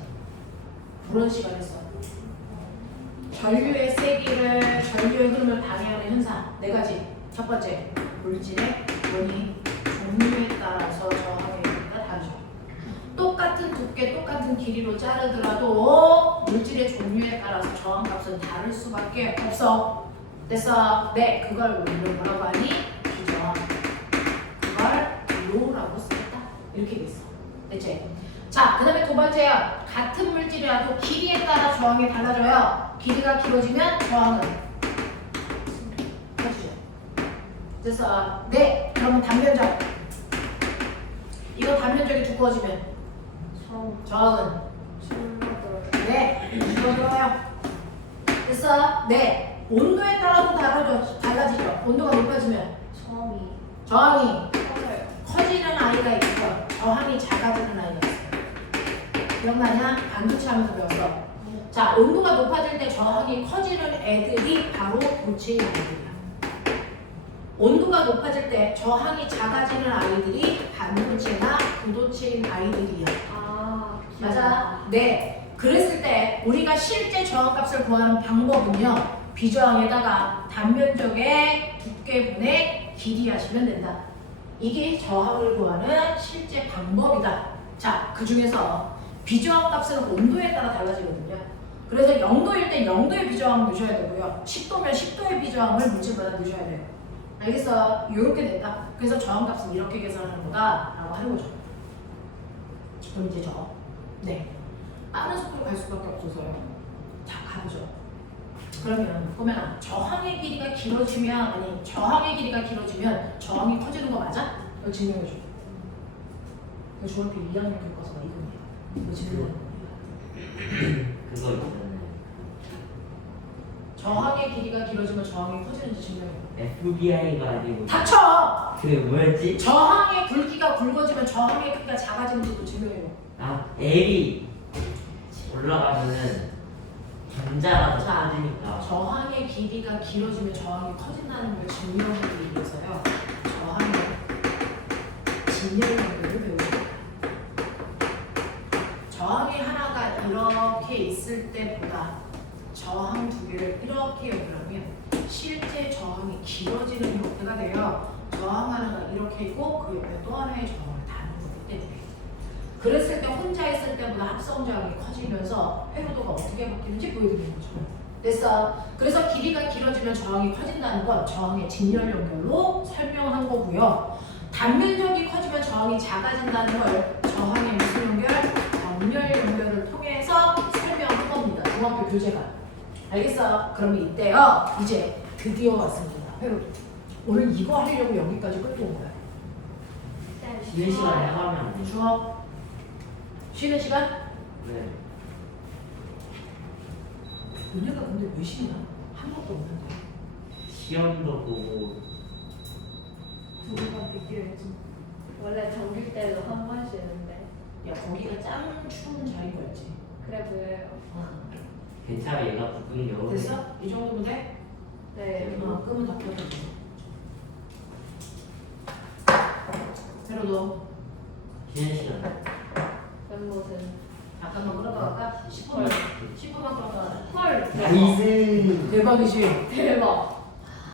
그런 시간에서 전류의 세기를, 전류의 흐름을 방해하는 현상 4가지. 첫 번째, 물질의 원리, 종류에 따라서 저항의 크기가 다르죠. 똑같은 두께, 똑같은 길이로 자르더라도 물질의 종류에 따라서 저항값은 다를 수밖에 없어. 됐어? 네, 그걸 우리는 뭐라고 하니? 비저항. 그걸 로라고 쓰겠다. 이렇게 얘기했어. 됐지? 자, 그 다음에 두 번째요. 같은 물질이라도 길이에 따라 저항이 달라져요. 길이가 길어지면 저항은 커지죠. 됐어? 네, 그러면 단면적. 이거 단면적이 두꺼워지면 저항은 네, 줄어들어요. 됐어? 네, 온도에 따라서 달라지죠. 온도가 높아지면 저항이 커지는 아이가 있고 저항이 작아지는 아이가 있어요. 기억나냐? 반도체 하면서 배웠어. 자, 온도가 높아질 때 저항이 커지는 애들이 바로 도체인 아이들이야. 온도가 높아질 때 저항이 작아지는 아이들이 반도체나 부도체인 아이들이야. 맞아? 네. 그랬을 때 우리가 실제 저항값을 구하는 방법은요. 비저항에다가 단면적의 두께분의 길이 하시면 된다. 이게 저항을 구하는 실제 방법이다. 자, 그 중에서 비저항 값은 온도에 따라 달라지거든요. 그래서 0도일 때 0도의 비저항을 넣으셔야 되고요. 10도면 10도의 비저항을 물질마다 넣으셔야 돼요. 알겠어? 이렇게 된다. 그래서 저항 값은 이렇게 계산하는 거다 라고 하는 거죠. 그럼 이제 네, 빠른 속도로 갈 수밖에 없어서요. 자, 가보죠. 그러면 보면 저항의 길이가 길어지면, 아니 저항의 길이가 길어지면 저항이 커지는 거 맞아? 이거 증명해줘. 이거 중학교 2학년 교과서 이거예요. 이거 증명하는 거예요. 그거 있잖아요. 저항의 길이가 길어지면 저항이 커지는지 증명해. FBI가 아니고 닥쳐! 그 뭐였지? 저항의 굵기가 굵어지면 저항의 크기가 작아지는지도 증명해요. 아, L이 올라가면은 전자가 더 자, 커지니까. 저항의 길이가 길어지면 저항이 커진다는 걸 증명하기 위해서요. 저항의 진열력을 배우고 저항이 하나가 이렇게 있을 때보다 저항 두 개를 이렇게 연결하면 실제 저항이 길어지는 형태가 돼요. 저항 하나가 이렇게 있고 그 옆에 또 하나의 저항을 다는 거기 때문에 그랬을 때 혼자 있을 때보다 합성 저항이 커지면서 회로도가 어떻게 바뀌는지 보여드리는 거죠. 됐어. 그래서 길이가 길어지면 저항이 커진다는 건 저항의 직렬 연결로 설명한 거고요. 단면적이 커지면 저항이 작아진다는 걸 저항의 무슨 연결? 정렬 연결을 통해서 설명한 겁니다. 중학교 교재가. 알겠어? 그러면 이때요. 이제 드디어 왔습니다. 회로도. 오늘 이거 하려고 여기까지 끌고 온 거야. 쉬는 시간에 하면 안 돼. 주어. 쉬는 시간? 네. 은혜가 근데 왜 쉬냐? 한 것도 없는데. 시험도 보고 누구한테 끼워야지. 원래 정규 때도 한 번 쉬는데. 야 거기가 짱 추운 자리인 거였지. 그래 보여요. 괜찮아 얘가 부끄는 여러 됐어? 이 정도면 돼? 네. 끄면 다 켜져. 회로도. 쉬는 시간. 멤버는 잠깐만 끌어가 갈까? 10분만. 10분만 끌어가. 헐. 나이스. 대박이지? 대박.